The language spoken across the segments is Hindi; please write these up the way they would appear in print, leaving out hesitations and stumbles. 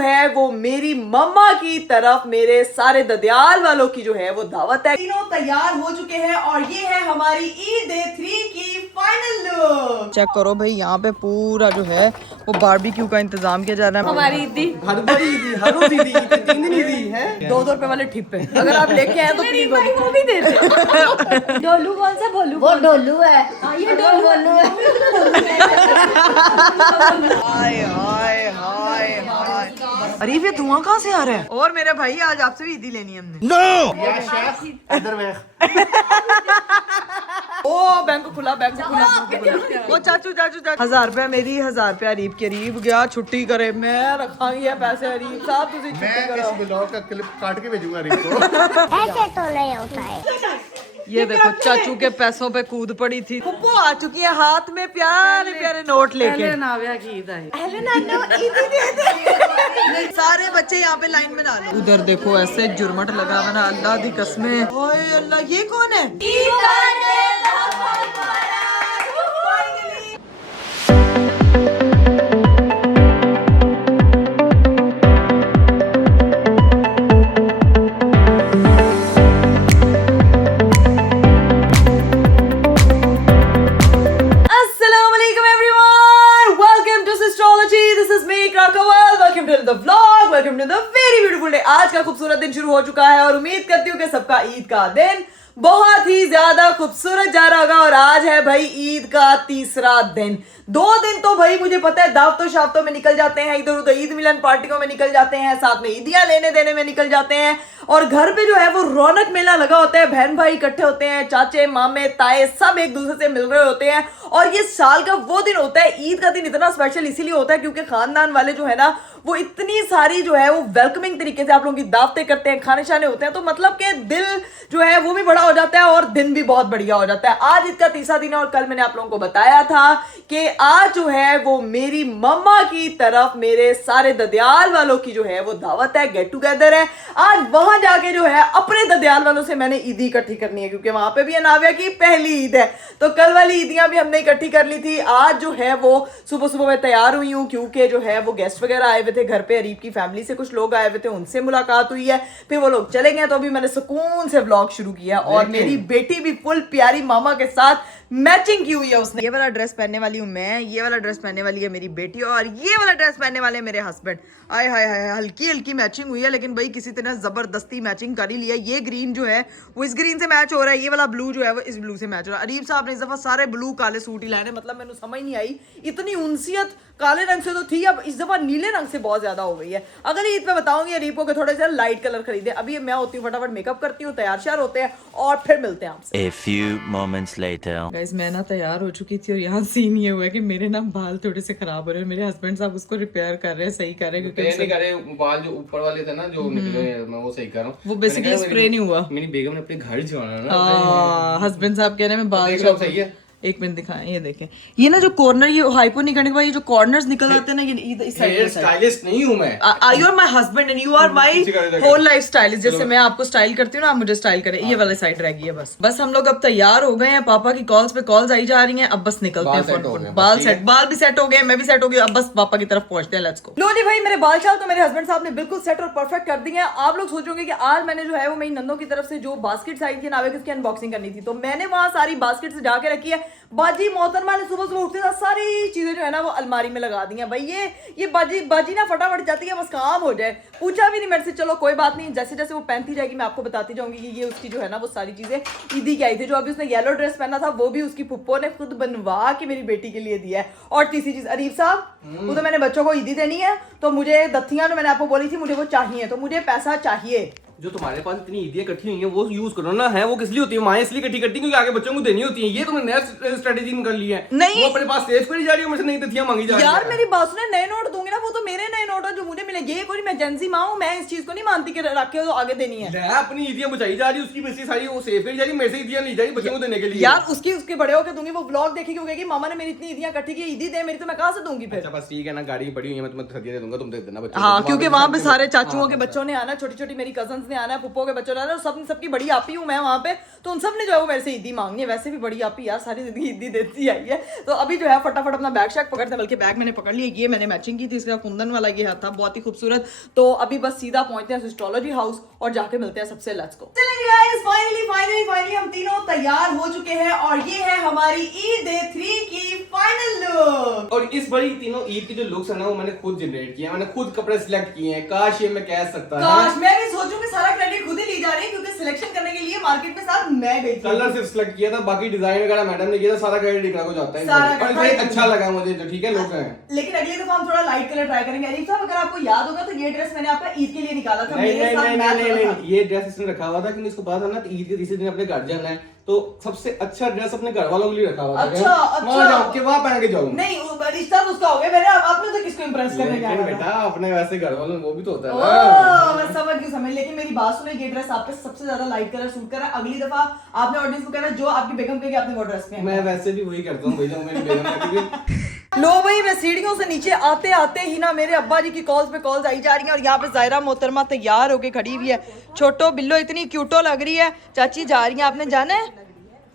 है वो मेरी मम्मा की तरफ मेरे सारे ददयाल वालों की जो है वो दावत है। तीनों तैयार हो चुके हैं और ये है हमारी ईद डे 3 की फाइनल लुक। चेक करो भाई, यहाँ पे पूरा जो है वो बारबेक्यू का इंतजाम किया जा रहा है। हमारी ईदी हर बार ईदी, हर रोज ईदी, 3 दिन ईदी है। 2-2 रुपए वाले ठिप्पे अगर आप लेके आए तो प्लीज भाई वो भी दे दे। डोलू कौन सा भोलू? वो डोलू है। ये डोलू है। हाय हाय हाय हाय। अरे ये धुआं कहाँ से आ रहा है? और मेरे भाई आज आपसे भी ईदी लेनी है हमने। इधर देख। ओ बैंक खुला, बैंक खुला। वो चाचू 1000 रुपया मेरी, 1000 रुपया अरीब के। अरीब गया छुट्टी करे, मैं रखांगी है पैसे। अरीब साहब तुझे छुट्टी मैं करो। इस ब्लॉग का क्लिप काट के भेजूंगा अरीब को। ऐसे तो नहीं होता है। ये देखो चाचू के पैसों पे कूद पड़ी थी। पुप्पो आ चुकी है हाथ में प्यारे प्यारे नोट लेके। नाव्या की ईद आई। सारे बच्चे यहाँ पे लाइन में डालो। उधर देखो ऐसे जुर्मट लगा बना, अल्लाह दी कसमें। ओए अल्लाह, ये कौन है? आज का खूबसूरत दिन शुरू हो चुका है और उम्मीद करती हूँ कि सबका ईद का दिन बहुत ही ज्यादा खूबसूरत जा रहा होगा। और आज है भाई ईद का तीसरा दिन। 2 दिन तो भाई मुझे पता है दावतों शावतों में निकल जाते हैं, इधर उधर ईद मिलन पार्टियों में निकल जाते हैं, साथ में ईदियां लेने देने में निकल जाते हैं। और घर पे जो है वो रौनक मेला लगा होता है, बहन भाई इकट्ठे होते हैं, चाचे मामे ताए सब एक दूसरे से मिल रहे होते हैं। और ये साल का वो दिन होता है, ईद का दिन इतना स्पेशल इसीलिए होता है क्योंकि खानदान वाले जो है ना वो इतनी सारी जो है वो वेलकमिंग तरीके से आप लोगों की दावतें करते हैं, खाने शाने होते हैं। तो मतलब कि दिल जो है वो भी बड़ा हो जाता है और दिन भी बहुत बढ़िया हो जाता है। आज ईद का तीसरा दिन है और कल मैंने आप लोगों को बताया था कि आज जो है वो मेरी मम्मा की तरफ मेरे सारे ददयाल वालों की जो है वो दावत है, गेट टुगेदर है। आज वहां जाके जो है अपने ददयाल वालों से मैंने ईदी इकट्ठी करनी है क्योंकि वहां पे भी अनाविया की पहली ईद है। तो कल वाली ईदियां भी हमने इकट्ठी कर ली थी। आज जो है वो सुबह सुबह मैं तैयार हुई हूँ क्योंकि जो है वो गेस्ट वगैरह आए हुए थे घर पे, अरीब की फैमिली से कुछ लोग आए हुए थे, उनसे मुलाकात हुई है, फिर वो लोग चले गए। तो अभी मैंने सुकून से व्लॉग शुरू किया और मेरी बेटी भी फुल प्यारी मामा के साथ मैचिंग की हुई है। उसने ये वाला ड्रेस पहनने वाली हूँ मैं, ये वाला ड्रेस पहनने वाली है मेरी बेटी और ये वाला ड्रेस पहनने वाले मेरे हस्बैंड। आय हाय हाय, हल्की हल्की मैचिंग हुई है लेकिन भाई किसी तरह जबरदस्ती मैचिंग कर ही लिया। ये ग्रीन जो है वो इस ग्रीन से मैच हो रहा है, ये वाला ब्लू जो है वो इस ब्लू से मैच हो रहा है। अरीब साहब ने इस दफा सारे ब्लू काले सूट ही लाए, मतलब मैंने समझ नहीं आई, इतनी उनसियत काले रंग से तो थी, अब इस दफा नीले रंग से बहुत ज्यादा हो गई है। अगली ईद पे बताऊंगी अरीब को थोड़े से लाइट कलर खरीदे। अभी मैं होती हूँ फटाफट मेकअप करती हूँ, तैयार श्यार होते हैं और फिर मिलते हैं आपसे। A few moments later. Guys मैं ना तैयार हो चुकी थी और यहाँ सीन ये हुआ है कि मेरे ना बाल थोड़े से खराब हो रहे हैं, मेरे हस्बैंड साहब उसको रिपेयर कर रहे हैं, सही कर रहे हैं क्योंकि बाल जो ऊपर वाले थे ना जो निकले मैं वो सही कर रहा हूँ। वो बेसिकली स्प्रे नहीं हुआ। मेरी बेगम ने अपने घर जाना ना, हस्बैंड साहब कह रहे हैं मैं बाल सही है। एक मिनट दिखाएं, ये देखें, ये ना जो कॉर्नर ये हाइपो नहीं करने के बाद ये जो कॉर्नर्स निकल आते हैं ना, ये इस हेयर स्टाइलिस्ट नहीं हूँ मैं। You are my husband and you are my whole life stylist. जैसे मैं आपको स्टाइल करती हूँ ना, आप मुझे स्टाइल करें। ये वाला साइड रह गई है बस हम लोग अब तैयार हो गए हैं, पापा की कॉल्स पे कॉल्स आई जा रही हैं, अब बस निकलते हैं फटाफट। बाल भी सेट हो गए, मैं भी सेट हो गई, अब बस पापा की तरफ पहुंचते हैं। Let's go. लो जी भाई, मेरे बाल चाल तो मेरे हस्बैंड साहब ने बिल्कुल सेट और परफेक्ट कर दिए हैं। आप लोग सोचोगे कि आज मैंने जो है वो मेरी नंदों की तरफ से जो बास्केट आई थी नावे की अनबॉक्सिंग करनी थी, तो मैंने वहां सारी बास्केट से जाके रखी है। बाजी मोहतरमा ने सुबह सुबह उठते सारी चीजें जो है ना वो अलमारी में लगा दी हैं। भाई ये बाजी ना फटाफट जाती है, बस काम हो जाए। पूछा भी नहीं मेरे से, चलो कोई बात नहीं, जैसे जैसे वो पहनती जाएगी मैं आपको बताती जाऊंगी कि ये उसकी जो है ना वो सारी चीजें ईदी की आई थी। जो अभी उसने येलो ड्रेस पहना था वो भी उसकी पुप्पो ने खुद बनवा के मेरी बेटी के लिए दिया है। और तीसरी चीज, अरीब साहब वो तो मैंने बच्चों को ईदी देनी है, तो मुझे दत्तियां जो मैंने आपको बोली थी मुझे वो चाहिए, तो मुझे पैसा चाहिए। जो तुम्हारे पास इतनी ईदियां इकट्ठी हुई हैं वो यूज करो ना। है वो किस लिए होती है? माएं इसलिए इकट्ठी करती हैं क्योंकि आगे बच्चों को देनी होती है। ये तुमने नया स्ट्रेटेजी निकाल ली है। नहीं, वो अपने पास सेव करी जा रही है, मुझसे नई दत्तियां मांगी जा रही है। यार मेरी बात सुने, नए नोट दूंगी ना वो तो मेरे नए नोट है जो मुझे मिलेंगे। ये कोई मैं जेंजी मां हूं, मैं इस चीज को नहीं मानती कि रखे तो आगे देनी है। अपनी ईदियां बचाई जा रही है, उसकी बेसी सारी वो सेव करी जा रही है, मेरे से ईदियां ली जा रही बच्चों को देने के लिए। यार उसके बड़े होके दूंगी, वो व्लॉग देखेगी, वो कहेगी मामा ने मेरी इतनी ईदियां इकट्ठी की, ईदी दे मेरी, तो मैं कहां से दूंगी फिर? अच्छा बस ठीक है ना, गाड़ी में पड़ी हुई है, मैं तुम्हें हदिया दे दूंगा, तुम दे देना बच्चों। हाँ, क्योंकि वहां पे सारे चाचुओं के बच्चों ने आना, छोटी छोटी मेरी कजन्स ने आना, पुप्पो के बच्चों ने आना, सबकी बड़ी आपी हूँ मैं वहां पे, तो उन सब ने जो है वो मेरे से ईदी मांगी है। वैसे भी बड़ी आपी यार सारी जिंदगी ईदी देती आई है। तो अभी जो है फटाफट अपना बैग शैग पकड़ते, बल्कि बैग मैंने पकड़ लिया। ये मैंने मैचिंग की थी, इसका कुंदन वाला ये था, बहुत ही खूबसूरत। तो अभी बस सीधा पहुंचते हैं एस्ट्रोलॉजी हाउस और जाके मिलते हैं सबसे। Let's go. चलिए गाइस, फाइनली हम तीनों तैयार हो चुके हैं और ये है हमारी ईद डे 3 की फाइनल लुक। और इस बड़ी तीनों ईद के जो लुक्स है ना वो मैंने खुद जनरेट किए हैं, मैंने खुद कपड़े सिलेक्ट किए हैं। काश ये मैं कह सकता काश मैं भी सोचूं कि सारा क्रेडिट खुद ही ली जा रही है, क्योंकि सिलेक्शन करने के लिए मार्केट में साथ मैं गई थी। कलर सिर्फ सिलेक्ट किया था, बाकी डिजाइन वगैरह मैडम ने किया था, सारा क्रेडिट इकरा को जाता है। सारा और credit- ये अच्छा लगा मुझे जो, ठीक है लोग हैं। लेकिन अगली दफा हम थोड़ा लाइट कलर ट्राई करेंगे। अरीफ साहब, अगर आपको याद होगा तो ये ड्रेस मैंने आपका ईद के लिए निकाला था। नहीं मेरे नहीं साथ नहीं मैच नहीं हो रहा था। नहीं, ये ड्रेस इसने रखा हुआ था क्योंकि इसको पता था ना ईद के तीसरे दिन अपने घर जाना है, तो सबसे अच्छा ड्रेस अपने घर वालों के लिए रखा हुआ था। अच्छा, अच्छा। वहाँ जाओ के वहाँ पहन के जाऊँ। नहीं, रिश्ता तो उसका हो गया। मैंने आपने तो किसको इंप्रेस करने लेकिन गया बेटा अपने वैसे घर वालों में वो भी तो होता है ओह, ना। मैं समझ गई। लेकिन मेरी बात सुनो, ये ड्रेस आप पे सबसे ज्यादा लाइट कलर सूट कर रहा है। अगली दफा आपने ऑडियंस को कहना जो आपकी बेगम कहेगी आपने वो ड्रेस में। मैं वैसे भी वही करता हूँ भैया, मेरी बेगम है, क्योंकि लो भाई, मैं सीढ़ियों से नीचे आते आते ही ना मेरे अब्बा जी की कॉल्स पे कॉल्स आई जा रही हैं और यहाँ पे जायरा मोहतरमा तैयार होके खड़ी हुई है। छोटो बिल्लो इतनी क्यूटो लग रही है। चाची जा रही हैं, आपने जाना है?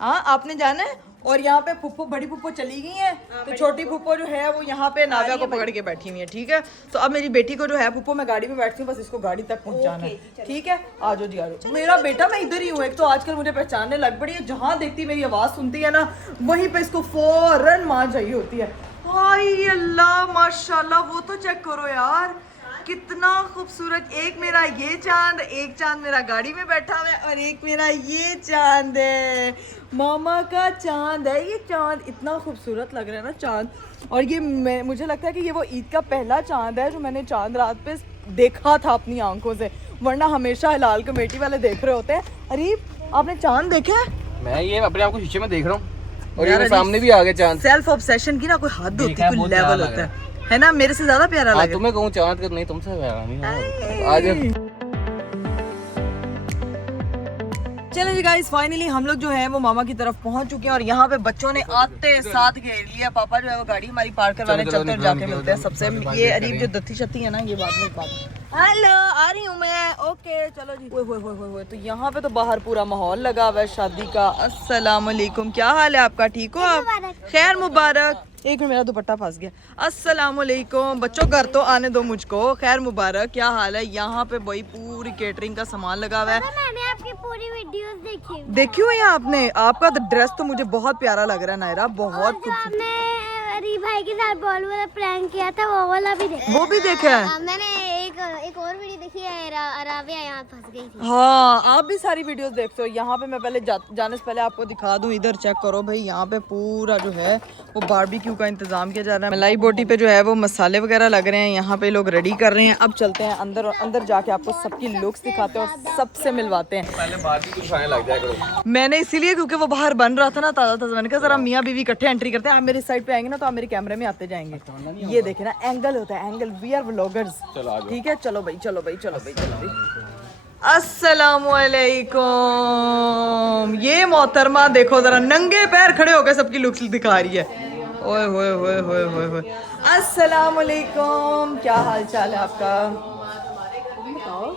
हाँ, आपने जाना है। और यहाँ पे फुप्पो, बड़ी फुप्पो चली गई हैं, तो छोटी फुप्पो जो है वो यहाँ पे नाविया को पकड़ के बैठी हुई है। ठीक है, तो अब मेरी बेटी को जो है फुप्पो, मैं गाड़ी में बैठती हूँ, बस इसको गाड़ी तक पहुँचाना है। ठीक है, आ जाओ जी, आ जाओ। मेरा बेटा, मैं इधर ही हूँ। एक तो आजकल मुझे पहचानने लग पड़ी है, जहाँ देखती मेरी आवाज़ सुनती है ना वहीं पे इसको फौरन माँ चाहिए होती है। हाय अल्लाह, माशाल्लाह, वो तो चेक करो यार, कितना खूबसूरत। एक मेरा ये चांद, एक चांद मेरा गाड़ी में बैठा हुआ है और एक मेरा ये चांद है, मामा का चांद है। ये चांद इतना खूबसूरत लग रहा है ना चांद। और ये मुझे लगता है कि ये वो ईद का पहला चांद है जो मैंने चांद रात पे देखा था अपनी आंखों से, वरना हमेशा हिलाल कमेटी वाले देख रहे होते हैं। अरीफ, आपने चांद देखा है? मैं ये अपने आप को शीशे में देख रहा हूँ और ये सामने भी आ गया चांद। सेल्फ ऑब्सेशन की ना कोई हद होती है, कोई लेवल होता है ना। मेरे से ज्यादा प्यारा लगा। तुम्हें कहूँ चांद का नहीं, तुमसे प्यारा नहीं। आज चलो जी गाइस, फाइनली हम लोग जो है वो मामा की तरफ पहुंच चुके हैं और यहाँ पे बच्चों ने आते साथ घेर लिया। पापा जो है वो गाड़ी हमारी पार्क करवाने चलते हैं, जाके मिलते हैं सबसे। ये अरीब जो दत्ती शत्ती है ना, ये बाद में बात। हेलो, आ रही हूँ मैं। ओके चलो जी। ओए तो यहाँ पे तो बाहर पूरा माहौल लगा हुआ है शादी का। अस्सलाम वालेकुम, क्या हाल है आपका? ठीक हो आप? खैर मुबारक। एक मिनट, मेरा दुपट्टा फंस गया। अस्सलाम वालेकुम बच्चों, घर तो आने दो मुझको। खैर मुबारक, क्या हाल है? यहाँ पे भाई पूरी केटरिंग का सामान लगा हुआ है। मैंने आपकी पूरी वीडियोस देखी। देखी हुई है आपने? आपका ड्रेस तो मुझे बहुत प्यारा लग रहा है नायरा, बहुत जो आपने अरीब भाई के साथ बॉल वाला प्रैंक किया था वो वाला भी देखा। वो भी देखा है। मैंने एक और वीडियो देखी है, राबिया यहाँ फंस गई थी। हाँ, आप भी सारी वीडियोस देखते हो। यहाँ पे मैं पहले जाने से पहले आपको दिखा दूं, इधर चेक करो भाई, यहाँ पे पूरा जो है वो बारबेक्यू का इंतजाम किया जा रहा है। मलाई बोटी पे जो है वो मसाले वगैरह लग रहे हैं, यहाँ पे लोग रेडी कर रहे हैं। अब चलते हैं अंदर और अंदर जाके आपको सबकी लुक्स दिखाते हैं और सबसे मिलवाते हैं। पहले बात ही कुछ खाने लग जाए करो। मैंने इसीलिए, क्योंकि वो बाहर बन रहा था ना ताज़ा, मैंने कहा जरा मियाँ बीवी इकट्ठे एंट्री करते हैं। आप मेरी साइड पे आएंगे ना तो आप मेरे कैमरे में आते जाएंगे। ये देखे ना, एंगल होता है, एंगल। We are vloggers. ठीक है, चलो भाई। अस्सलाम वालेकुम। ये मोहतरमा देखो जरा, नंगे पैर खड़े होकर सबकी लुक्स दिखा रही है। ओए होए होए होए होए होए। अस्सलाम वालेकुम, क्या हाल चाल है आपका?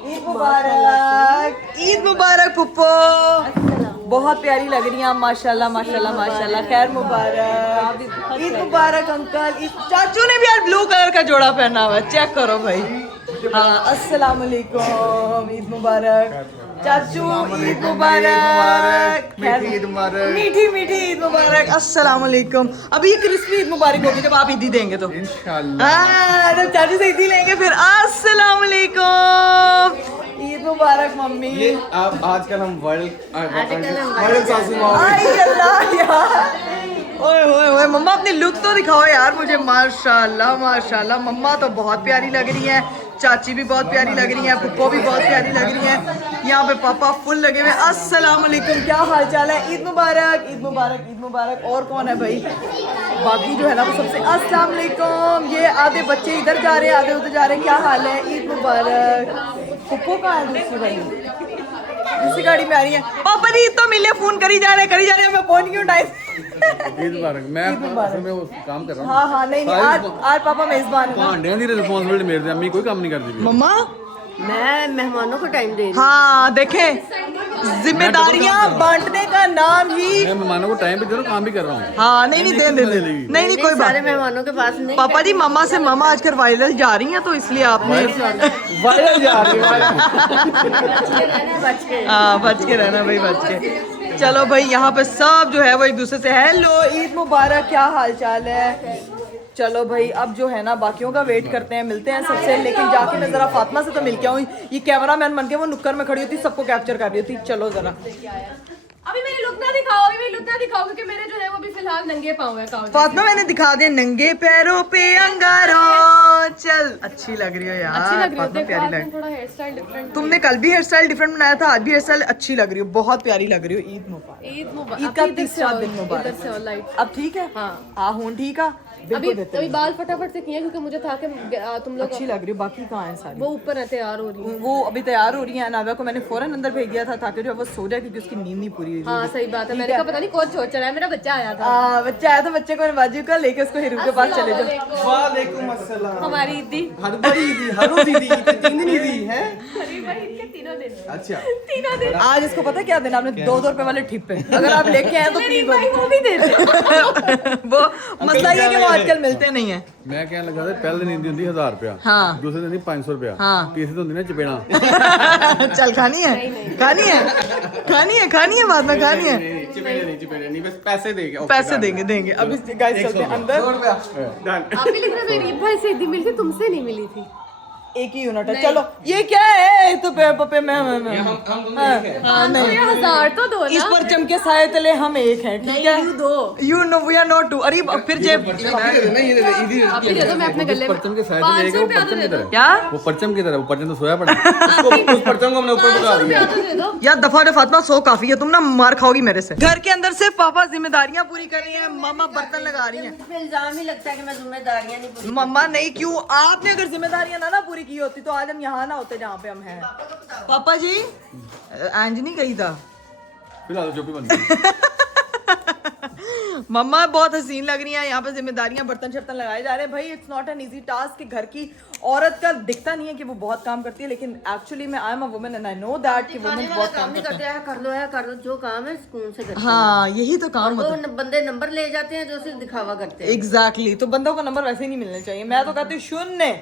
ईद मुबारक। ईद मुबारक पुप्पो, बहुत प्यारी लग रही हैं आप, माशाल्लाह माशाल्लाह माशाल्लाह। खैर मुबारक, ईद मुबारक अंकल। चाचू ने भी यार ब्लू कलर का जोड़ा पहना हुआ है, चेक करो भाई। हाँ, अस्सलाम वालेकुम, ईद मुबारक चाचू, ईद मुबारक। मीठी मीठी ईद मुबारक। अस्सलाम वालेकुम। अभी क्रिस्पी ईद मुबारक होगी जब आप ईदी देंगे तो इंशाल्लाह। जब चाचू से ईदी लेंगे फिर अस्सलाम वालेकुम, ईद मुबारक मम्मी। ये अब आजकल हम वर्ल्ड ओए ओए ओए, मम्मा अपनी लुक तो दिखाओ यार मुझे। माशाल्लाह माशाल्लाह, मम्मा तो बहुत प्यारी लग रही है, चाची भी बहुत प्यारी लग रही है, पुप्पो भी बहुत प्यारी लग रही है। यहाँ पे पापा फुल लगे हुए। अस्सलाम वालेकुम, क्या हाल चाल है? ईद मुबारक, ईद मुबारक, ईद मुबारक। और कौन है भाई? बाकी जो है ना वो सबसे। अस्सलाम वालेकुम। ये आधे बच्चे इधर जा रहे हैं, आधे उधर जा रहे हैं। क्या हाल है? ईद मुबारक। पुप्पो कहाँ है दूसरी वाली? दूसरी गाड़ी में आ रही है। पापा जी तो मिले, फोन करी जा रहे हैं, मैं पहुंच गई हूँ टाइम। ईद मुबारक। मैं असल में वो काम कर रहा हूँ। हाँ नहीं, आज पापा मेजबान है। भांडियां दी रिस्पांसिबिलिटी मेरे ते, अम्मी कोई काम नहीं करती। मम्मा मैं मेहमानों को टाइम दे रही हूँ। हाँ देखें, जिम्मेदारियां बांटने का नाम ही। मैं मेहमानों को टाइम भी दे रहा हूँ, काम भी कर रहा हूँ। हाँ नहीं नहीं दे नहीं कोई बात सारे मेहमानों के पास नहीं। पापा जी मामा से मामा आजकल वायरल जा रही हैं तो इसलिए आपने वायरल जा रही है बच के हाँ बच के रहना भाई, बच के। चलो भाई यहाँ पे सब जो है वो एक दूसरे से हेलो ईद मुबारक, क्या हाल चाल है। चलो भाई अब जो है ना बाकियों का वेट करते हैं, मिलते हैं सबसे, लेकिन जाके मैं जरा फातिमा से तो मिल के आऊँ। ये कैमरा मैन बन के वो नुक्कर में खड़ी होती, सबको कैप्चर कर रही होती। चलो जरा अभी मेरी लुक ना दिखाओ, अभी मेरी लुक ना दिखाओ, क्योंकि मेरे जो है वो भी फिलहाल नंगे पाँव है। फातिमा मैंने दिखा दे नंगे पैरों पे अंगारों, चल अच्छी लग रही हो यार। अच्छी लग रही फातिमा है, प्यारी लग थोड़ा हेयर स्टाइल डिफरेंट। तुमने कल भी हेयर स्टाइल डिफरेंट बनाया था, आज भी हेयर स्टाइल अच्छी लग रही हो, बहुत प्यारी लग रही हो। ईद मुबारक। ईद का तीसरा दिन मुबारक। अब ठीक है, हाँ हूँ ठीक है। अभी बाल फटाफट से किए क्योंकि मुझे था कि तुम लोग अच्छी लग रही हो। बाकी कहाँ है सारी? वो ऊपर है, तैयार हो रही है। वो अभी तैयार हो रही है। नाव्या को मैंने फौरन अंदर भेज दिया था ताकि जो है वो सो जाए, क्योंकि उसकी नींद नहीं पूरी हुई। हाँ सही बात है, मैंने कहा पता नहीं कौन छोड़ चला है, मेरा बच्चा आया था। बच्चा आया था, बच्चे को बाजू का लेके उसको हीरू के पास चले जाओ। वालेकुम अस्सलाम। हमारी ईदी हर बड़ी ईदी, हर रोज ईदी, 3 दिन ईदी है। तीनों दिन, अच्छा तीनों दिन। आज इसको पता है क्या देना, आपने 2-2 रुपए वाले ठिप्पे अगर आप लेके आए तो प्लीज वो भी दे दे। वो मसला ये कि वो आजकल मिलते नहीं है। मैं कहने लगा था पहले दिन दी 1000 रुपया, हाँ। दूसरे दिन 500 रुपया, हाँ। तीसरे दिन ना चपेड़ा। चल खानी है, खानी है, खानी है, खानी है, बाद में खानी है। चिपेड़े नहीं, बस पैसे देंगे। पैसे देंगे। अब इस गाइस चलते हैं अंदर। डन। आप भी लिख रहे थे ईद भाई से ईदी मिली थी, तुमसे नहीं मिली थी। एक ही यूनिट है। चलो ये क्या है, तो पपे मैं हम दोनों एक हैं। हाँ नहीं, 1000 तो दो इस ना। परचम के साए तले हम एक हैं, ठीक है। You know we are not two. अरे फिर जेब आप ही दे दो, मैं अपने गले में परचम के साइड 500 में वो रुपया तो परचम दे की दो। तरह, क्या वो परचम की तरह, वो परचम तो सोया पड़ा। उस परचम को हमने ऊपर बुला 500 दिया। रुपया तो दे दो। यार दफा दे फातिमा, 100 काफी है, तुम ना मार खाओगी मेरे से। घर के अंदर से पापा जिम्मेदारियां पूरी कर रही हैं, मामा बर्तन लगा रही हैं। मुझ पे इल्जाम ही लगता है कि मैं जिम्मेदारियां नहीं पूरी। मम्मा नहीं, क्यों? आपने अगर जिम्मेदारियां ना पूरी की होती तो आज हम यहाँ ना होते जहाँ पे हम हैं। पापा जी एंज नहीं गई था। फिलहाल चुप्पी बंद की। मम्मा बहुत हसीन लग रही हैं। यहाँ पे जिम्मेदारियां बर्तन शर्तन लगाए जा रहे हैं। भाई it's not an easy task कि घर की औरत का दिखता नहीं है कि वो बहुत काम करती है, लेकिन एक्चुअली मैं I am a woman and I know that कि वुमेन बहुत काम नहीं करती करते हैं, कर लो जो काम है सुकून से करते है। हाँ यही तो काम हैं। होता वो बंदे नंबर ले जाते हैं जो सिर्फ दिखावा करते हैं। एग्जैक्टली तो बंदों को नंबर वैसे ही नहीं मिलने चाहिए। मैं तो कहती हूँ शून्य,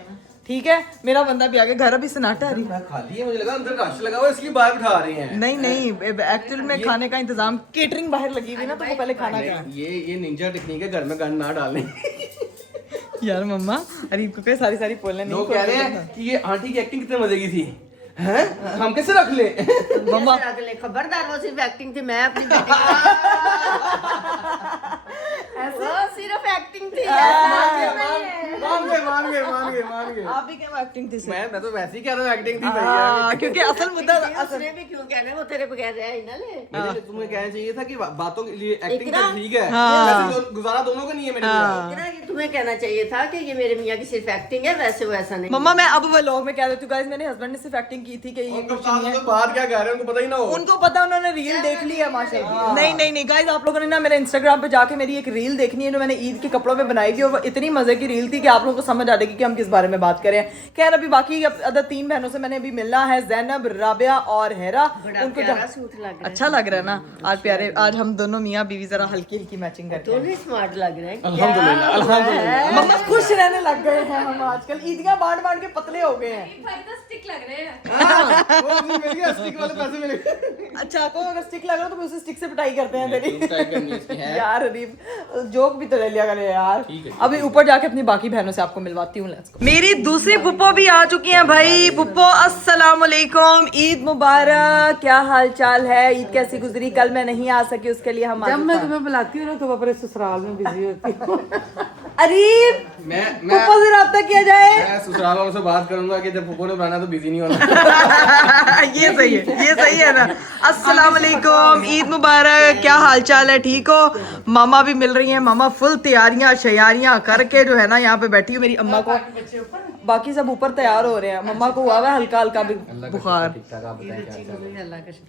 ठीक है। मेरा बंदा भी आगे, घर अभी सन्नाटा है। खाली है, मुझे लगा अंदर रश लगा हुआ है, इसलिए बाहर बिठा रहे हैं। नहीं एक्चुअल में खाने का इंतजाम, केटरिंग बाहर लगी हुई ना, तो वो पहले खाना खाए। ये निंजा टेक्निक है, घर में गन ना डालें। यार मम्मा अरे को कहे सारी बोलने नहीं। लोग कह रहे हैं कि ये आंटी की एक्टिंग कितने मजे की थी, हैं? हम कैसे रख ले? मम्मा खबरदार, वो सिर्फ एक्टिंग थी। मैं अपनी बेटी वो सिर्फ एक्टिंग थी। मान गए। आप भी क्या एक्टिंग थी? मैं तो वैसे ही कह रहा हूँ एक्टिंग थी भैया। क्योंकि असल मुद्दा उसने भी क्यों कहना है, वो तेरे बगैर रहा ही ना ले। मुझे तुम्हें कहना चाहिए था कि बातों के लिए एक्टिंग इकरा? तो ठीक है, हाँ। वैसे गुजारा दोनों का नहीं है मेरे लिए। इतना कि तुम्हें कहना चाहिए था कि ये मेरे मियाँ की सिर्फ एक्टिंग है, वैसे वो ऐसा नहीं। मम्मा मैं अब व्लॉग में कह देती हूँ गाइस, मेरे हस्बैंड ने सिर्फ एक्टिंग की थी कि ये कुछ नहीं है। बात क्या कह रहे हैं उनको पता ही ना हो। उनको पता, उन्होंने रील देख ली है माशाल्लाह। नहीं गाइस, आप लोगों ने ना मेरे इंस्टाग्राम पे जाके मेरी एक रील देखनी है जो मैंने ईद के कपड़ों में बनाई थी, और वो इतनी मजे की रील थी कि आप लोगों को समझ आ जाएगी कि हम किस बारे में बात करें। खैर अभी बाकी अदर 3 बहनों से मैंने अभी मिलना है, जैनब, राबिया और हेरा। उनको प्यारा सूट लग रहा है। अच्छा लग रहा है ना आज प्यारे। आज हम दोनों मियाँ बीवी जरा हल्की हल्की मैचिंग करके दोनों ही स्मार्ट लग रहे हैं। अल्हम्दुलिल्लाह। मम्मा खुश रहने लग गए हैं हम आजकल। ईदियां बांट के पतले हो गए हैं। भाई तो स्टिक लग रहे हैं। वो नहीं मिल गया, स्टिक वाले पैसे मिल गए। अच्छा को अगर स्टिक लग रहा तो उसे स्टिक से पिटाई करते हैं तेरी। पिटाई करनी इसकी है। यार अरीब जोक भी तो ले लिया करे यार। अभी ऊपर जाके अपनी बाकी बहनों से आपको मिलवाती हूँ। मेरी दूसरी पुप्पो भी आ चुकी हैं भाई। पुप्पो अस्सलाम वालेकुम, ईद मुबारक, क्या हाल चाल है? ईद कैसी गुजरी? कल मैं नहीं आ सकी, उसके लिए हम जब मैं तुम्हें बुलाती हूँ ना तो अपने ससुराल में बिजी होती हूँ। अरीब मैं पुप्पो से रब्ता किया जाए। मैं ससुराल वालों से बात करूंगा कि जब पुप्पो ने बनाना तो बिजी नहीं होना। ये सही है ना। अस्सलाम वालेकुम, ईद मुबारक, क्या हाल चाल है? ठीक हो? मामा भी मिल रही हैं। मामा फुल तैयारियां शयारियां करके जो है ना यहाँ पे बैठी हूँ। मेरी अम्मा को बाकी सब ऊपर तैयार हो रहे हैं। मम्मा को हुआ है हल्का हल्का भी बुखार।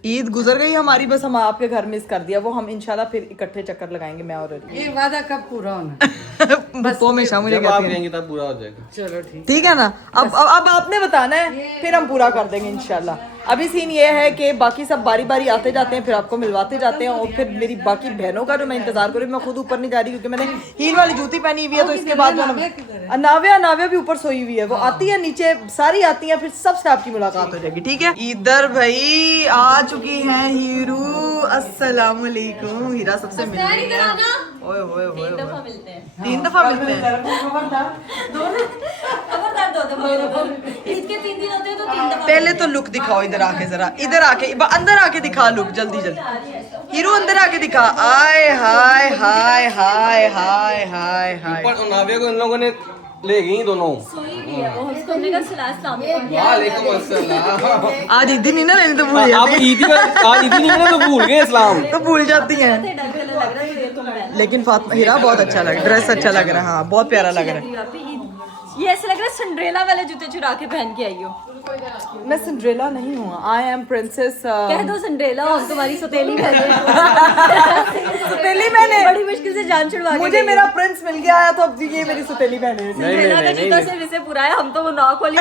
ईद गुजर गई हमारी, बस हम आपके घर मिस कर दिया। वो हम इंशाल्लाह फिर इकट्ठे चक्कर लगाएंगे मैं और अली। ये वादा कब पूरा होना? बस वो हमेशा मुझे जब आप कहती हैं। कहेंगे तब पूरा हो जाएगा। चलो ठीक। ठीक है ना। अब आपने बताना है, फिर हम पूरा कर देंगे इंशाल्लाह। अभी सीन ये है कि बाकी सब बारी बारी आते जाते हैं, फिर आपको मिलवाते जाते हैं, और फिर मेरी बाकी बहनों का जो मैं इंतजार करूँ, मैं खुद ऊपर नहीं जा रही क्योंकि मैंने हील वाली जूती पहनी हुई है। तो इसके बाद नाव्या भी ऊपर सोई हुई है, वो आती है नीचे, सारी आती है, फिर सबसे आपकी मुलाकात हो जाएगी। ठीक है। इधर भाई आ चुकी हैं हीरू। अस्सलाम वालेकुम। हीरा सबसे मिलने गया। ओए ओए ओए 3 दफा मिलते हैं। 3 दफा मिलते हैं। ईद के 3 दिन होते हैं तो 3 दफा। पहले तो लुक दिखाओ इधर आके, जरा इधर आके, अंदर आके दिखा लुक, जल्दी जल्दी। हीरो अंदर आके दिखा। आय हाय हाय हाय हाय हाय हाय। ऊपर नाविया को इन लोगों ने ले गई दोनों। तुमने कहा सलाम वालेकुम अस्सलाम। आज ईदी नहीं ना लेनी तो भूल आप जाती आज ईदी नहीं है ना, तो भूल गए इस्लाम। तो भूल जाती हैं। लेकिन फातिमा हीरा बहुत अच्छा लग, ड्रेस अच्छा लग रहा है। हाँ बहुत प्यारा लग रहा है। ये ऐसा लग रहा है सिंड्रेला वाले जूते चुरा के पहन के आई हो। मैं सिंड्रेला नहीं हूँ, आई एम प्रिंसेस। कह दो सिंड्रेला हो, तुम्हारी सौतेली बहन सुतेली मैंने बड़ी मुश्किल से जान छुड़वा के मुझे मेरा प्रिंस मिल गया है, तो अब ये मेरी सुतेली बहन है। सिंड्रेला का जूता सिर्फ इसे पूरा है, हम तो वो नाक वाली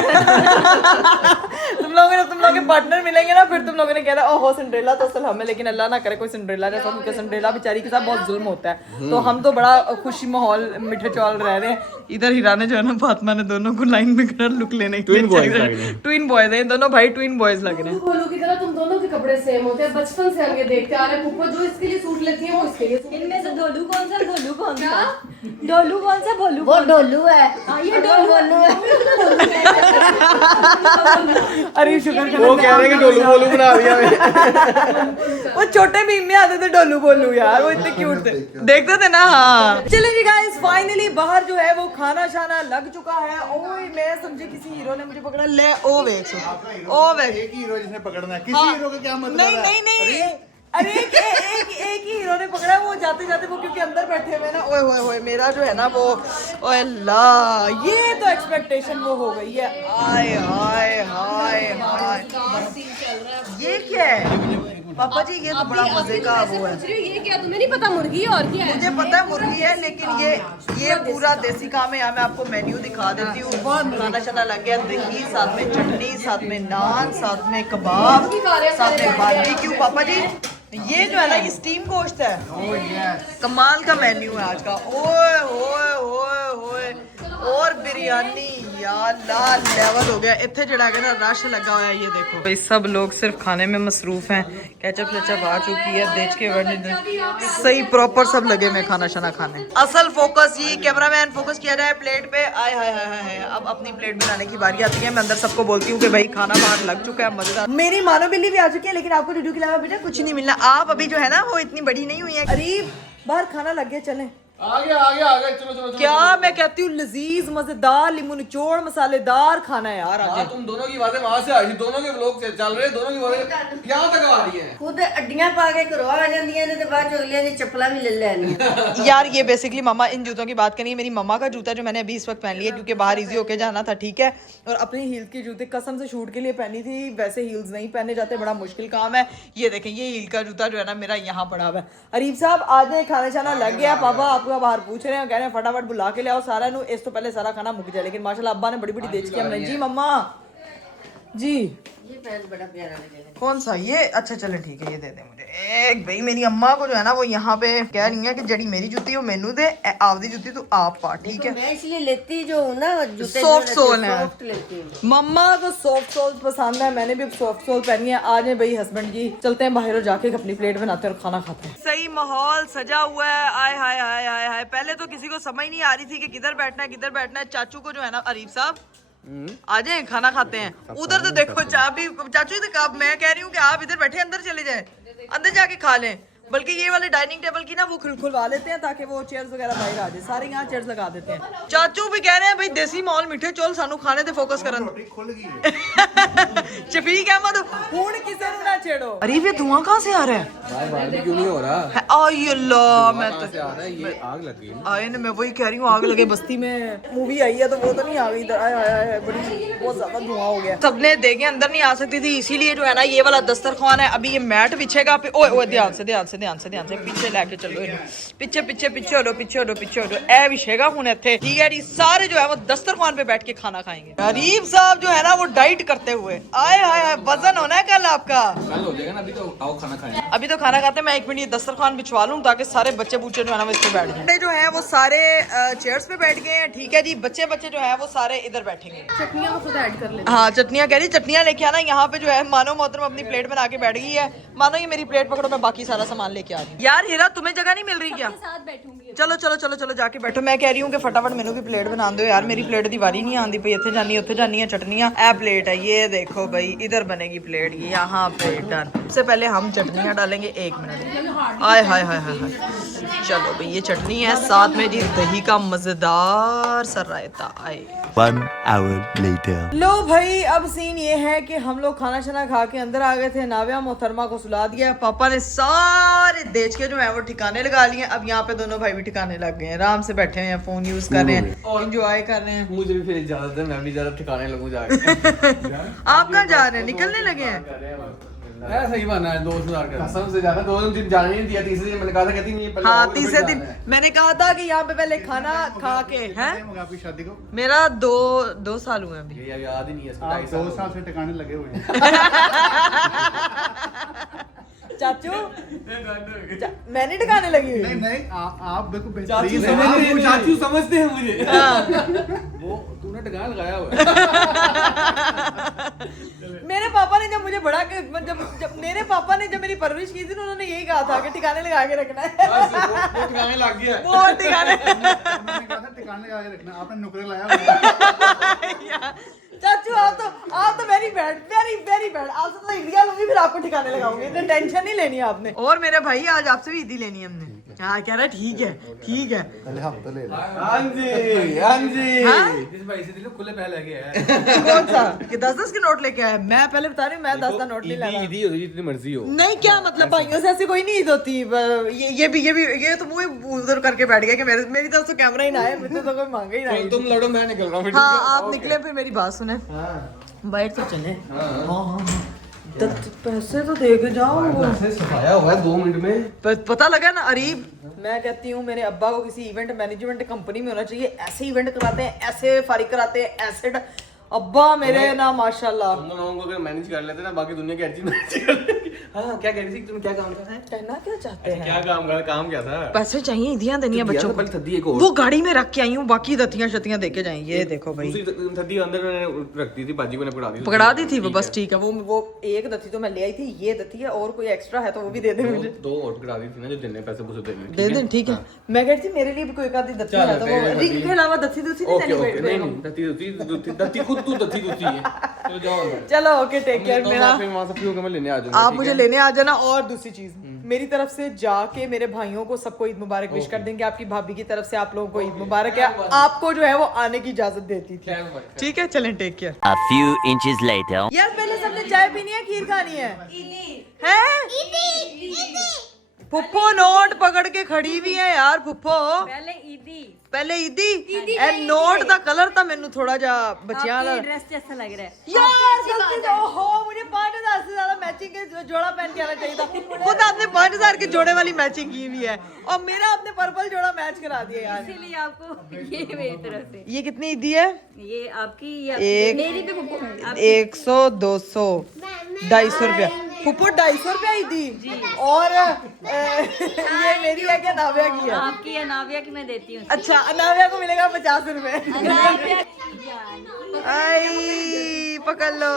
तुम लोग के पार्टनर मिलेंगे ना, फिर तुम लोगों ने कहना ओहो सिंड्रेला तो असल हमें, लेकिन अल्लाह ना करे कोई सिंड्रेला जैसा, क्योंकि सिंड्रेला बेचारी के साथ बहुत जुल्म होता है। तो हम तो बड़ा खुशी माहौल मीठे चौल रह रहे हैं। इधर हीरा ने जो है ना फातिमा ने दोनों को लाइन में खड़ा लुक लेने के लिए, ट्विन बॉयज हैं दोनों भाई, ट्विन बॉयज लग रहे हैं। बोलू की तरह तुम दोनों के कपड़े सेम होते हैं, बचपन से हम ये देखते आ रहे हैं। पुप्पो जो इसके लिए सूट लेती है वो इसके लिए। इनमें से ढोलू कौन सा, भोलू कौन सा? ढोलू कौन सा, भोलू? वो ढोलू है। हाँ ये ढोलू है। अरे शुक्र वो कह रहे हैं कि डोलू बोलू बना दिया मैं। वो छोटे मीम में आते थे डोलू बोलू यार, वो इतने क्यूट थे, देखते थे ना। हाँ चलिए जी गाइस, फाइनली बाहर जो है वो खाना शाना लग चुका है। ओए मैं समझे किसी हीरो ने मुझे पकड़ा। ले ओ वेख ओ वेख, एक ही हीरो जिसने पकड़ना है, किसी हीरो का क्या मतलब नहीं नहीं नहीं, अरे एक ही हीरो ने पकड़ा। वो जाते जाते वो क्योंकि अंदर बैठे हुए ना, ओए ओए ओए मेरा जो है ना वो, ओए अल्लाह ये तो एक्सपेक्टेशन वो हो गई है। आय हाय हाय हाय, ये क्या है पापा जी? ये तो बड़ा मजे का वो है। ये क्या तुम्हें नहीं पता मुर्गी है और क्या है? मुझे पता है मुर्गी है, लेकिन ये पूरा देसी काम है। यहाँ मैं आपको मेन्यू दिखा देती हूँ। खाना शाना लग गया, दही साथ में चटनी, साथ में नान, साथ में कबाब, साथ में बारबेक्यू। पापा जी ये जो है ना ये स्टीम गोश्त है। कमाल का मेन्यू है आज का। ओए ओए ओए ओए, और बिरयानी यार लाल लेवल हो गया। इतने जड़ा के ना रश लगा हुआ है। ये देखो भाई सब लोग सिर्फ खाने में मसरूफ हैं। केचप वेचप आ चुकी है, देख के वर्णित सही प्रॉपर सब लगे में खाना शाना खाने। असल फोकस ये कैमरामैन फोकस किया जाए प्लेट पे। आय हाय हाय हाय, अब अपनी प्लेट बनाने की बारी आती है। मैं अंदर सबको बोलती हूँ कि भाई खाना बाहर लग चुका है, मजेदार। मेरी मानो बिल्ली भी आ चुकी है, लेकिन आपको डूडू के अलावा बेटा कुछ नहीं मिलना। आप अभी जो है ना वो इतनी बड़ी नहीं हुई है। अरे बाहर खाना लग गया, चलें। आ गया चलो। क्या मैं कहती हूँ लजीज मजेदार लीमू निचोड़ मसालेदार खाना है यार आज। तुम दोनों की बातें वहां से आई थी, दोनों के व्लॉग चल रहे हैं, दोनों की बातें यहाँ तक आ रही हैं। खुद अड्डियां पा के घरों आ जांदियां ने ते बाद चो अगलियां दी चप्पलां भी ले लैनियां। यार ये बेसिकली मामा इन जूतों की बात करेंगे। मेरी मम्मा का जूता जो मैंने अभी इस वक्त पहन लिया क्योंकि बाहर इजी होके जाना था, ठीक है। और अपनी हील्स की जूते कसम से शूट के लिए पहनी थी। वैसे हील्स नहीं पहने जाते, बड़ा मुश्किल काम है। ये देखें ये हील का जूता जो है ना मेरा यहाँ पड़ा हुआ है। अरीब साहब आज खाना शाना लग गया। पापा आपका बाहर पूछ रहे हैं, कह रहे हैं फटाफट बुला के ले आओ सारा नु, इस तो पहले सारा खाना मुक जाए। लेकिन माशाल्लाह अब्बा ने बड़ी बड़ी देच की हमने। जी मम्मा जी, ये पैंट बड़ा प्यारा लगेगा। कौन सा ये? अच्छा चले ठीक है, ये दे दे मुझे एक। भाई मेरी अम्मा को जो है ना वो यहाँ पे कह रही है कि जड़ी मेरी जूती हो मैनू दे, आपदी जूती तू आप पा, ठीक है। मैं इसलिए लेती जो हूँ ना जूते सॉफ्ट सोल है। सॉफ्ट लेती हूँ। मम्मा को सॉफ्ट सोल पसंद है, मैंने भी अब सॉफ्ट सोल पहनी है। आज है भाई हस्बैंड जी, चलते हैं बाहर जाके अपनी प्लेट बनाते हैं और खाना खाते हैं। सही माहौल सजा हुआ है। आय हाय हाय हाय हाय, पहले तो किसी को समझ नहीं आ रही थी कि किधर बैठना है किधर बैठना है। चाचू को जो है ना अरीब साहब आ जाए खाना खाते हैं। उधर तो देखो चाबी चाचू तो कब मैं कह रही हूँ कि आप इधर बैठे अंदर चले जाए, अंदर जाके खा लें। बल्कि ये वाले डाइनिंग टेबल की ना वो खुलवा लेते हैं ताकि वो चेयर्स वगैरह बाहर आ जाए, सारे यहाँ चेयर्स लगा देते हैं। चाचू भी कह रहे हैं भाई देसी माहौल मिठे चौल सानू खाने ते फोकस करन खुल गई है। शफीक अहमद हुन किसे नु ना छेड़ो। अरे ये धुआं कहाँ से आ रहा है? क्यों नहीं हो रहा? आई अल्लाह, मैं तो से आ रहा है, ये आग लग गई। आए ना, मैं वही कह रही हूँ आग लगे बस्ती में मूवी आई है तो वो तो नहीं आ गई इधर। आए आए आए बड़ी बहुत ज्यादा धुआं हो गया। सबने देखे अंदर नहीं आ सकती थी, इसीलिए जो है ना ये वाला दस्तरखान है। अभी ये मैट बिछेगा। ओए ओए ध्यान से ध्यान से ध्यान से ध्यान से पीछे लेके चलो इन्हें। पीछे पीछे पीछे हटो पीछे हटो पीछे हटो। ए बिछेगा हुन इत्थे, ठीक है जी। सारे जो है वो दस्तरखान पे बैठ के खाना खाएंगे। गरीब साहब जो है ना वो डाइट करते हुए आए हाय वजन होना है कल आपका। कल हो जाएगा ना, अभी तो आओ खाना खाएं। अभी तो खाना खाते हैं। मैं 1 मिनट ये दस्तरखान बिछवा लूं ताकि सारे बच्चे बूचे जो है ना वो इस पे बैठ जाएं। जो है वो सारे चेयर्स पे बैठ गए हैं, ठीक है जी। बच्चे बच्चे जो है वो सारे इधर बैठेंगे। चटनियाँ को खुद ऐड कर लेते हाँ चटनियाँ कह रही, चटनियाँ लेके आना। यहाँ पे जो है मानो मोहतरम अपनी प्लेट बना के बैठ गई है। मानो ये मेरी प्लेट पकड़ो, मैं बाकी सारा सामान लेके आ रही हूँ। यार हीरा तुम्हें जगह नहीं मिल रही क्या? साथ बैठूंगी। चलो चलो चलो चलो जाके बैठो। मैं कह रही हूँ कि फटाफट मैनू भी प्लेट बना दो यार, मेरी प्लेट दी वारी नहीं आती पई। इत्थे जानी उत्थे जानी है चटनियाँ। ए प्लेट है ये देखो भाई, इधर बनेगी प्लेट, ये यहाँ पे डन। सबसे पहले हम चटनियाँ डालेंगे 1 मिनट। आय हाय हाय हाय हाय। चलो भाई ये चटनी है, साथ में जी दही का मजेदार सा रायता। आए 1 hour later. लो भाई अब सीन ये है कि हम लोग खाना शाना खा के अंदर आ गए थे। नाविया मोहतरमा को सुला दिया, पापा ने सारे देश के जो है वो ठिकाने लगा लिए। अब यहाँ पे दोनों भाई भी ठिकाने लग गए हैं, आराम से बैठे हुए हैं, फोन यूज कर रहे हैं, एंजॉय कर रहे हैं। मुझे भी फिर इजाजत है, मैं भी जरा ठिकाने लगूं जाके। आप कहाँ जा रहे हैं? निकलने लगे हैं? सही बना है, 2000 का कसम से जाना। 2 दिन जाने नहीं दिया, तीसरे दिन मैंने कहा था कहती नहीं पहले हाँ आओगे तो फिर तीसरे दिन जाना है। मैंने कहा था कि यहाँ पे पहले खाना खा के हैं। आपकी शादी को मेरा 2 साल हुए अभी। ये याद ही नहीं है इसको। आप 2.5 2 साल से ठिकाने लगे हुए हैं। चाचू मैंने ठिकाने लगी हुई। नहीं नहीं आप बिल्कुल चाचू बेहतरीन हैं। चाचू समझते हैं मुझे। हाँ। वो तूने ठिकाना लगाया हुआ है। मेरे पापा ने जब मुझे बड़ा जब मेरे पापा ने जब मेरी परवरिश की थी ना, उन्होंने यही कहा था कि ठिकाने लगा के रखना है। बस वो ठिकाने लग गया। वो ठिकाने उन्होंने कहा था ठिकाने लगा के रखना, आपने नुकरे लाया हुआ है। चाचू आप तो वेरी बैड आपसे तो ईदियां लूंगी, फिर आपको ठिकाने लगाऊंगी। इतनी टेंशन नहीं लेनी आपने। और मेरे भाई आज आपसे भी ईदी लेनी है हमने। हाँ कह रहा ठीक है ठीक है। पहले हफ्ता ले लो। हाँ जी हाँ जी। हाँ? जिस भाई से दिलो खुले पहले गया है। कौन सा कि 10-10 के नोट लेके आया? मैं पहले बता रही हूँ, मैं 10 का नोट नहीं लाया। ईदी होती जितनी मर्जी हो। नहीं क्या मतलब, भाइयों से ऐसी कोई नहीं ईद होती। ये तो मुंह उधर करके बैठ गया कि मेरी तरफ से कैमरा ही ना है, मुझे तो कोई मांगा ही ना है। तुम लड़ो मैं निकल रहा हूँ। हाँ आप निकले, फिर मेरी बात सुने। बैठ तो चले। हाँ पैसे तो दे के जाओ। सफाया हुआ है 2 मिनट में। पता लगा ना अरीब, मैं कहती हूँ मेरे अब्बा को किसी इवेंट मैनेजमेंट कंपनी में होना चाहिए। ऐसे इवेंट कराते हैं, ऐसे फारिग कराते हैं, ऐसे अब्बा मेरे ना माशाल्लाह। हम लोगों को अगर मैनेज कर लेते ना, बाकी दुनिया की हर चीज मैनेज कर लेगी। हाँ क्या कह रही थी तुम? क्या काम था? कहना क्या चाहते हैं? क्या काम क्या था? पैसे चाहिए, ईदियां देनी है बच्चों को। थद्दी एक और वो गाड़ी में रख के आई हूँ, बाकी दतियां शतियां देके जाएं। ये देखो भाई दूसरी थद्दी अंदर मैंने रख दी थी, बाजी को ने पकड़ा दी थी वो, बस ठीक है। वो एक दत्ती तो मैं ले आई थी, ये दत्ती है, और कोई एक्स्ट्रा है तो वो भी दे दे मुझे। 2 और पकड़ा दी थी ना, जो देने पैसे मुझे दे दें ठीक है। मैं कहती थी मेरे लिए भी कोई एक आधी दत्ती है तो वो रिंग के अलावा दत्ती दूसरी नहीं ओके ओके देनी। नहीं दत्ती खुद तू दत्ती दूसरी है। चलो जाओ अंदर। चलो ओके टेक केयर। मेरा वहां से फ्री होकर मैं लेने आ जाऊंगा। आप मुझे लेने आ जाना। और दूसरी चीज मेरी तरफ से जाके मेरे भाइयों को सबको ईद मुबारक विश कर देंगे। आपकी भाभी की तरफ से आप लोगों को ईद मुबारक है। आपको जो है वो आने की इजाजत देती थी, ठीक है? चलें take care. A few inches later. यार पहले सबने चाय पीनी है, खीर खानी है? हैं? फुप्पो नोट पकड़ के खड़ी हुई है यार। फुप्पो पहले ईदी एंड नोट दा कलर था मैनू थोड़ा जा बचिया वाला ड्रेस जैसा लग रहा है यार। गलती से ओहो, मुझे 5000 से ज्यादा मैचिंग के जोड़ा पहन के आना चाहिए था। खुद आपने 5000 के जोड़े वाली मैचिंग की हुई है और मेरा आपने पर्पल जोड़ा मैच करा दिया यार। इसीलिए आपको ये मेरी तरफ से। ये कितनी ईदी है? ये आपकी एक- मेरी भी 100 200 250 रुपया। फुप्पो 250 रुपया ईदी। और ये मेरी है क्या नाविया की है? आपकी या नाविया की मैं देती हूँ। अच्छा नाविया को मिलेगा 50 रुपए। नाविया की आई पकड़ लो।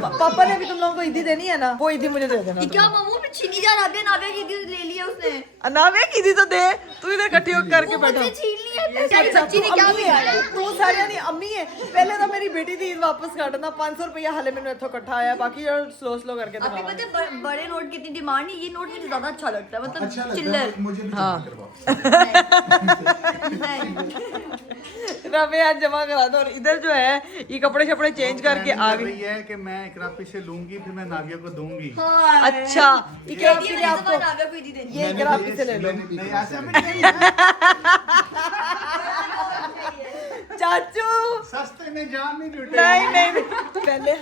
पापा ने भी तुम लोगों को ईदी देनी है ना, वो ईदी मुझे दे देना। क्या मामू पे छीनी जा नाविया नाविया की ईदी ले लिया उसने। नावे की ईदी तो दे, तू इधर इकट्ठी होकर करके बैठो। छीन लिया बेचारी बच्ची ने क्या बिगाड़ा है? तू सारिया नहीं अम्मी है। पहले तो मेरी बेटी थी ईद वापस काटना 500 रुपया हाले मैंने इत्थों इकट्ठा आया, बाकी और स्लो स्लो करके अभी दिखावा। पता है बड़े नोट की इतनी डिमांड नहीं, ये नोट मुझे ज्यादा अच्छा लगता है, मतलब चिल्लर। मुझे भी हाँ। रवे आज जमा करा दो। और इधर जो है ये कपड़े शपड़े चेंज करके आ गई। ये है कि मैं इकरापी से लूंगी फिर मैं नाविया को दूंगी। अच्छा इकरापी के लिए आपको नाविया को ईदी देनी। ये इकरापी से ले लो। नहीं ऐसा भी नहीं चाचू सस्ते में जान नहीं लूटे। नहीं नहीं नहीं, पहले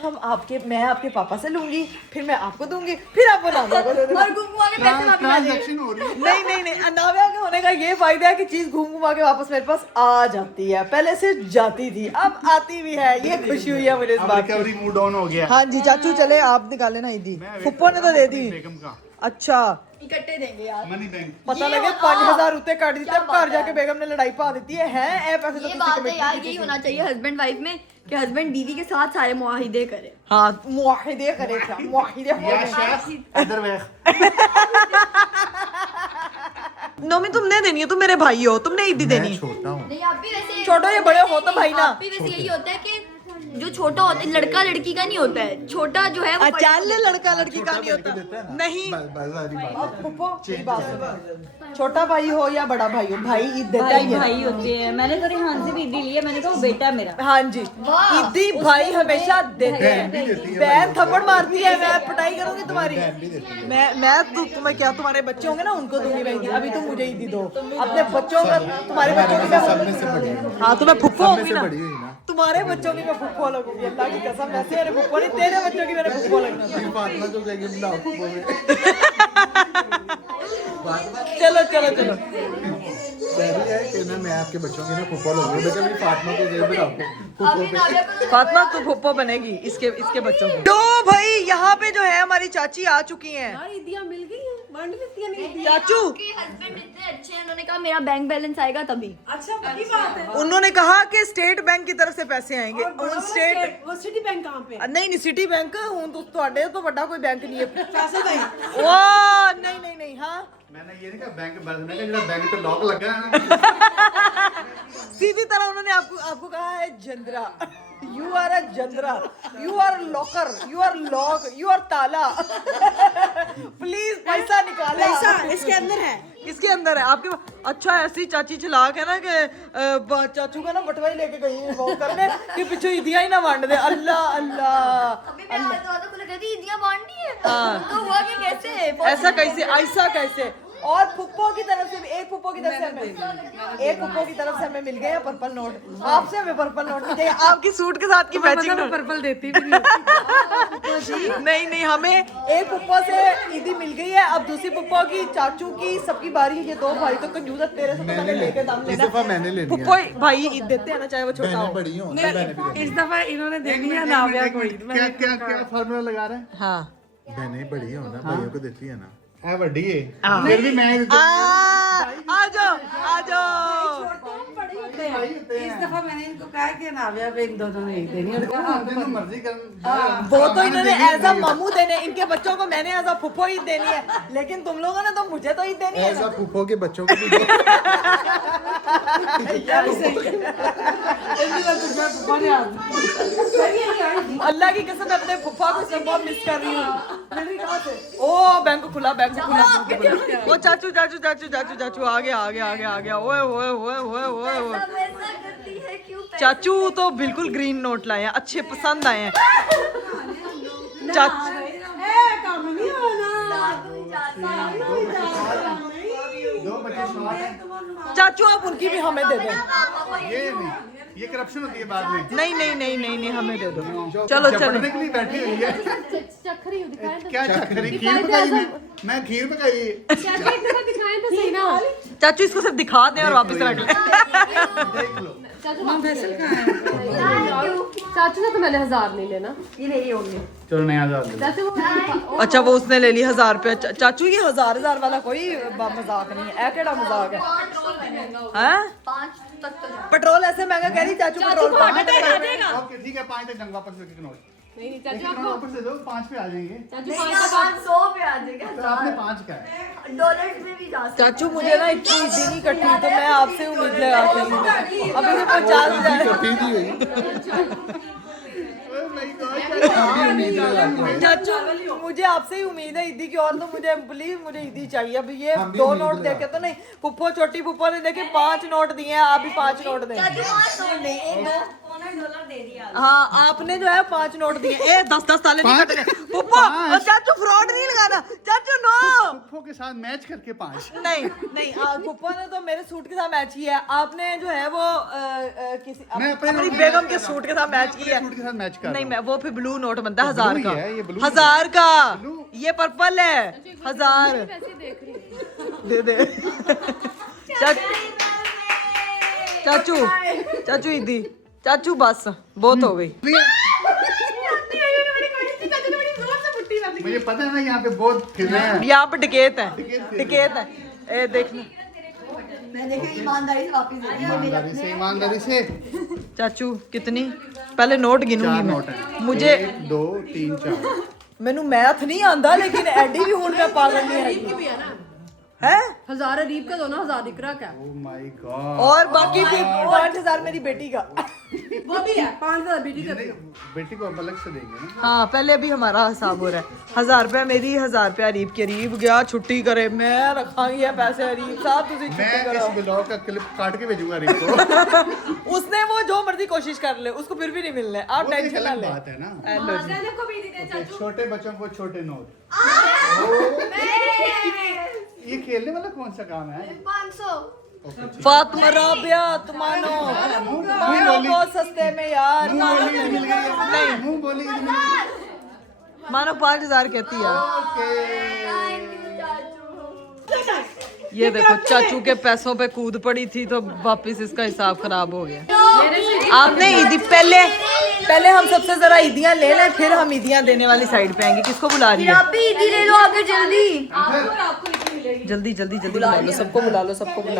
मैं आपके पापा से लूंगी, फिर मैं आपको दूंगी, फिर आप नाविया को दे देना। और घूम के पैसे वापस आ जाएंगे। ट्रांजैक्शन हो रही है। नहीं नहीं नहीं, नाविया के होने का ये फायदा है कि चीज घूम घुमा के वापस मेरे पास आ जाती है। पहले से जाती थी, अब आती भी है। ये खुशी हुई है मुझे इस अब बात की। रिकवरी मूड ऑन हो गया। हाँ जी चाचू चले, आप निकाले ना ईदी। फुप्पो ने तो दे दी। बेगम का अच्छा इकट्ठे देंगे यार। Money bank. पता ये लगे होगा। 5000 रुपए काट देते, क्या अब बात घर जाके है। बेगम ने लड़ाई पा देती है। हैं ऐ पैसे तो ये किसी बात है कमेटी यार, नहीं यही देती। होना चाहिए हस्बैंड वाइफ में कि हस्बैंड बीवी के साथ सारे मुआहिदे करे। हाँ मुआहिदे करे, क्या मुआहिदे हो या गए। शेफ इधर देख। नोमी तुमने देनी है, तुम मेरे भाई हो, तुमने ईदी देनी है। छोटा हूँ। नहीं आप भी वैसे छोटो या बड़े हो तो भाई ना। आप भी वैसे यही होता है कि जो छोटा होता है लड़का लड़की का नहीं होता है, छोटा जो है वो बड़े अचाल को देता है। लड़का लड़की का नहीं होता। नहीं बाजारी बात। अब फुप्पो मेरी बात सुनो। छोटा भाई हो या बड़ा भाई हो, भाई ईद देता ही है। भाई होते हैं। मैंने तो रेहान से भी ईदी ली है, मैंने कहा वो बेटा है मेरा। हाँ जी ईदी भाई हमेशा देते हैं। बहन थप्पड़ मारती है, मैं पिटाई करूंगी तुम्हारी। मैं तुम्हें क्या, तुम्हारे बच्चे होंगे ना उनको दूंगी मैं ईदी। अभी तुम मुझे ईदी दो अपने बच्चों का, तुम्हारे बच्चों की मैं। हाँ तो मैं फुप्पो होगी ना, तुम्हारे बच्चों की मैं फुप्पो लगूंगी। अल्लाह की कसम, वैसे मेरे फुप्पो नहीं, तेरे बच्चों की मेरे फुप्पो लगना। चलो चलो चलो मैं आपके बच्चों के ना फुप्पो लूंगी। बेटा मेरी फातिमा को दे दो आपको। अभी नाविया को तो फातिमा तू फुप्पो बनेगी इसके बच्चों की। तो भाई यहाँ पे जो है हमारी चाची आ चुकी हैं। ईदियाँ मिल गई हैं, बांट लेती हैं नहीं। चाचू आपके हस्बैंड इतने अच्छे हैं, उन्होंने कहा मेरा बैंक बैलेंस आएगा तभी। अच्छा बड़ी बात है। उन्होंने कहा कि स्टेट बैंक की तरफ से पैसे आएंगे। और स्टेट वो सिटी बैंक कहाँ पे है? नहीं नहीं सिटी बैंक हूँ तो ਤੁਹਾਡੇ तो बड़ा कोई बैंक नहीं है। पैसे नहीं। वाह नहीं नहीं नहीं। हाँ मैंने ये नहीं कहा बैंक बैलेंस, मैंने कहा बैंक पे लॉक लगा है ना। सीधी तरह उन्होंने आपको कहा है जंद्रा। यू आर अ जंद्रा, you are locker, you are lock, you are ताला। प्लीज पैसा निकालो। पैसा इसके अंदर है। किसके अंदर है आपके? अच्छा ऐसी चाची चलाक है ना कि चाचू का ना बटवाई लेके गई है वो करने कि पीछे ईदियां ही ना बांट दे। अल्लाह अल्लाह। अभी मैं आधा को लगा थी ईदियाँ बांटनी है। हाँ। तो हुआ कि कैसे? ऐसा कैसे, ऐसा कैसे? और फुप्पो की तरफ से भी एक फुप्पो की तरफ से हमें मिल गए पर्पल नोट। आपसे हमें पर्पल नोट मिल गए आपकी सूट के साथ की मैचिंग नोट। पर्पल देती भी नहीं। नहीं नहीं, हमें एक फुप्पो से ईदी मिल गई है। अब दूसरी फुप्पो की, चाचू की, सबकी बारी। ये दो भाई तो कंजूस है, तेरे से तो पहले लेके दाम इस दफा मैंने लेनी है। फुप्पो भाई ईद देते हैं ना, चाहे वो छोटा बहनें हो। बड़ी हो ना, बहनें भी इस दफा इन्होंने देनी है नाविया को ईद। क्या क्या क्या फार्मूला लगा रहे हैं? हाँ बहनें बड़ी हो ना, भाइयों को देती है ना। है बड़ी है, फिर भी मैं ही देती आ जाओ आ जाओ। इस दफा मैंने इनको कहा कि नाविया पे इन दोनों ने ईद देनी है। उन्होंने कहा, हूँ। जो मर्जी कर। वो तो इन्होंने एज अ मामू देने, इनके बच्चों को मैंने एज अ फुप्पो ईद देनी है, लेकिन तुम लोगों ने तो मुझे तो ईद देनी है। ऐसा फूफो के बच्चों को भी दे। अल्लाह की कसम मैं अपने फुफ्फा को सब बहुत मिस कर रही हूँ। ओ बैंक खुला, बैंक खुला। वो चाचू चाचू चाचू चाचू चाचू आ गया आ गया आ गया आ गया। ओए ओए ओए ओए ओए ओए। सब ऐसा करती है क्यों? चाचू तो बिल्कुल ग्रीन नोट लाए हैं, अच्छे पसंद आए हैं। चाचू काम नहीं होना। दो बच्चे शौक हैं। चाचू आप उनकी भी हमें दे दें। ये नहीं, ये करप्शन होती है बाद में। नहीं नहीं नहीं नहीं नहीं, हमें दे दो। चलो चलो चपटने के लिए बैठी हुई है। चक्करी दिखाएं तो क्या चक्करी? खीर पकाई मैं खीर पकाई। दिखाएं तो सही ना। चाचू इसको सिर्फ दिखा दें और वापस रख लें। देख लो। चाचू से तो मैंने 1000 नहीं लेना। चलो नया हजार ले लो। चाचू वो अच्छा वो उसने ले ली 1000 रुपया। चाचू ये 1000 वाला कोई मजाक नहीं है, केड़ा मजाक है? हैं? पेट्रोल ऐसे महंगा कह रही चाचू, पेट्रोल ओके ठीक है, 5 तक जंग वापस लेके नोट। नहीं चाचू एक नोट वापस दे दो, 5 पे आ जाएंगे। चाचू तो आपने 5 का है। चाचू मुझे ना इतनी ईदी नहीं कटी तो मैं आपसे उम्मीद लगा के अभी मैं 50,000 चाचू मुझे आपसे ही उम्मीद है ईदी की, और तो मुझे प्लीज मुझे ईदी चाहिए। अभी ये 2 नोट देके तो नहीं, पुप्पो छोटी पुप्पो ने देखे 5 नोट दिए हैं, आप भी 5 नोट दें। हाँ आपने जो है 5 नोट दिए। 10-10 साले नहीं कटने पुप्पो। चाचू फ्रॉड नहीं लगाना चाचू, नो। पुप्पो के साथ मैच करके 5। नहीं पुप्पो ने तो मेरे सूट के साथ मैच किया है, आपने जो है वो किसी मैं अपनी बेगम के सूट के साथ मैच किया है। सूट के साथ मैच कर नहीं मैं वो फिर ब्लू नोट बनता है 1000 का। ब्लू ही है, ये ब्लू 1000 का, ब्लू। ये पर्पल है 1000 वैसे देख रही हूँ। दे दे। चाचू ईदी चाचू बस बहुत हो गई। मुझे पता है ना यहाँ पे बहुत फिर रहे हैं। यहाँ पे डकैत है ए देखना ईमानदारी से चाचू कितनी, पहले नोट 4 गिनूंगी नोट मैं। है। मुझे 1 2 3 4। मैनू मैथ नहीं आंदा, लेकिन एडी भी हूं मैं पागल नहीं है। भी है ना हैं? 1000 अरीब का दो ना, 1000 इकरा का। Oh my God. और बाकी फिर 5000 मेरी बेटी का। वो भी है 5000 बेटी का। बेटी को अब अलग से देंगे ना। हाँ पहले अभी हमारा हिसाब हो रहा है। 1000 रुपया मेरी, 1000 रुपया अरीब की। अरीब गया छुट्टी करे, मैं रखांगी ये पैसे अरीब साहब, तुझे छुट्टी मैं करो। इस ब्लॉग का क्लिप काट के भेजूंगा रिक को। उसने वो जो मर्जी कोशिश कर ले, उसको फिर भी नहीं मिलने। आप वो तो एक टेंशन ना अलग ले। बात है ना। लो जी। को भी दे दे ओके, छोटे बच्चों को छोटे नोट। ये खेलने वाला कौन सा काम है? 500 फातिमा राबिया तुमानो बहुत सस्ते में यार। मुंह बोली मानो 5000 कहती है। ये देखो चाचू के पैसों पे कूद पड़ी थी तो वापस इसका हिसाब खराब हो गया। आपने ईदी पहले हम सबसे जरा ईदियां ले लें, फिर हम ईदियां देने वाली साइड पे आएंगे। किसको बुला रही है? ले लो आगे जल्दी। जल्दी बुला लो, सबको बुला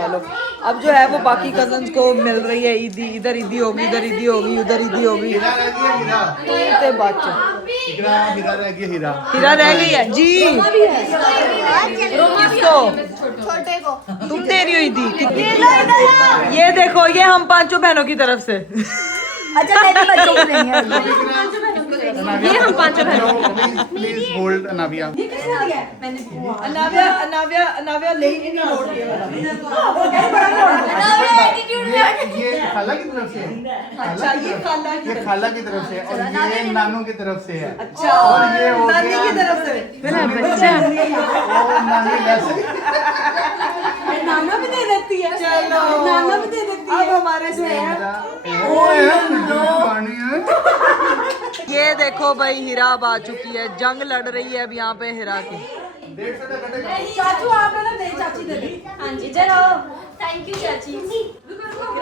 लो। अब जो है वो बाकी कजन्स को मिल रही है ईदी। इधर ईदी होगी, उधर ईदी होगी, उधर ईदी होगी। हीरा रह गया हीरा। ते बच्चे हीरा रह गया हीरा। हीरा रह गई है जी। किसको? छोटे को तुम दे रही हो ईदी कितनी? ये देखो, ये हम 5 बहनों की तरफ से। अच्छा मेरे बच्चों को नहीं है। ये हम 5 प्लीज होल्ड अनाविया। अनाविया ले ही नहीं नोट ये वाला। ये खाला की तरफ से है। अच्छा ये खाला ये खाला की तरफ से है और ये नानू की तरफ से है। अच्छा और ये हो नानी गया की तरफ से। और नानी वैसे। नाना भी दे देती है। चलो नाना भी दे देती अब हमारे जो है पानी है। ये देखो भाई हीरा अब आ चुकी है। जंग लड़ रही है अब यहाँ पे हीरा की। चाचू आपने ना दे, चाची दे दे। हाँ जी चलो, थैंक यू चाची।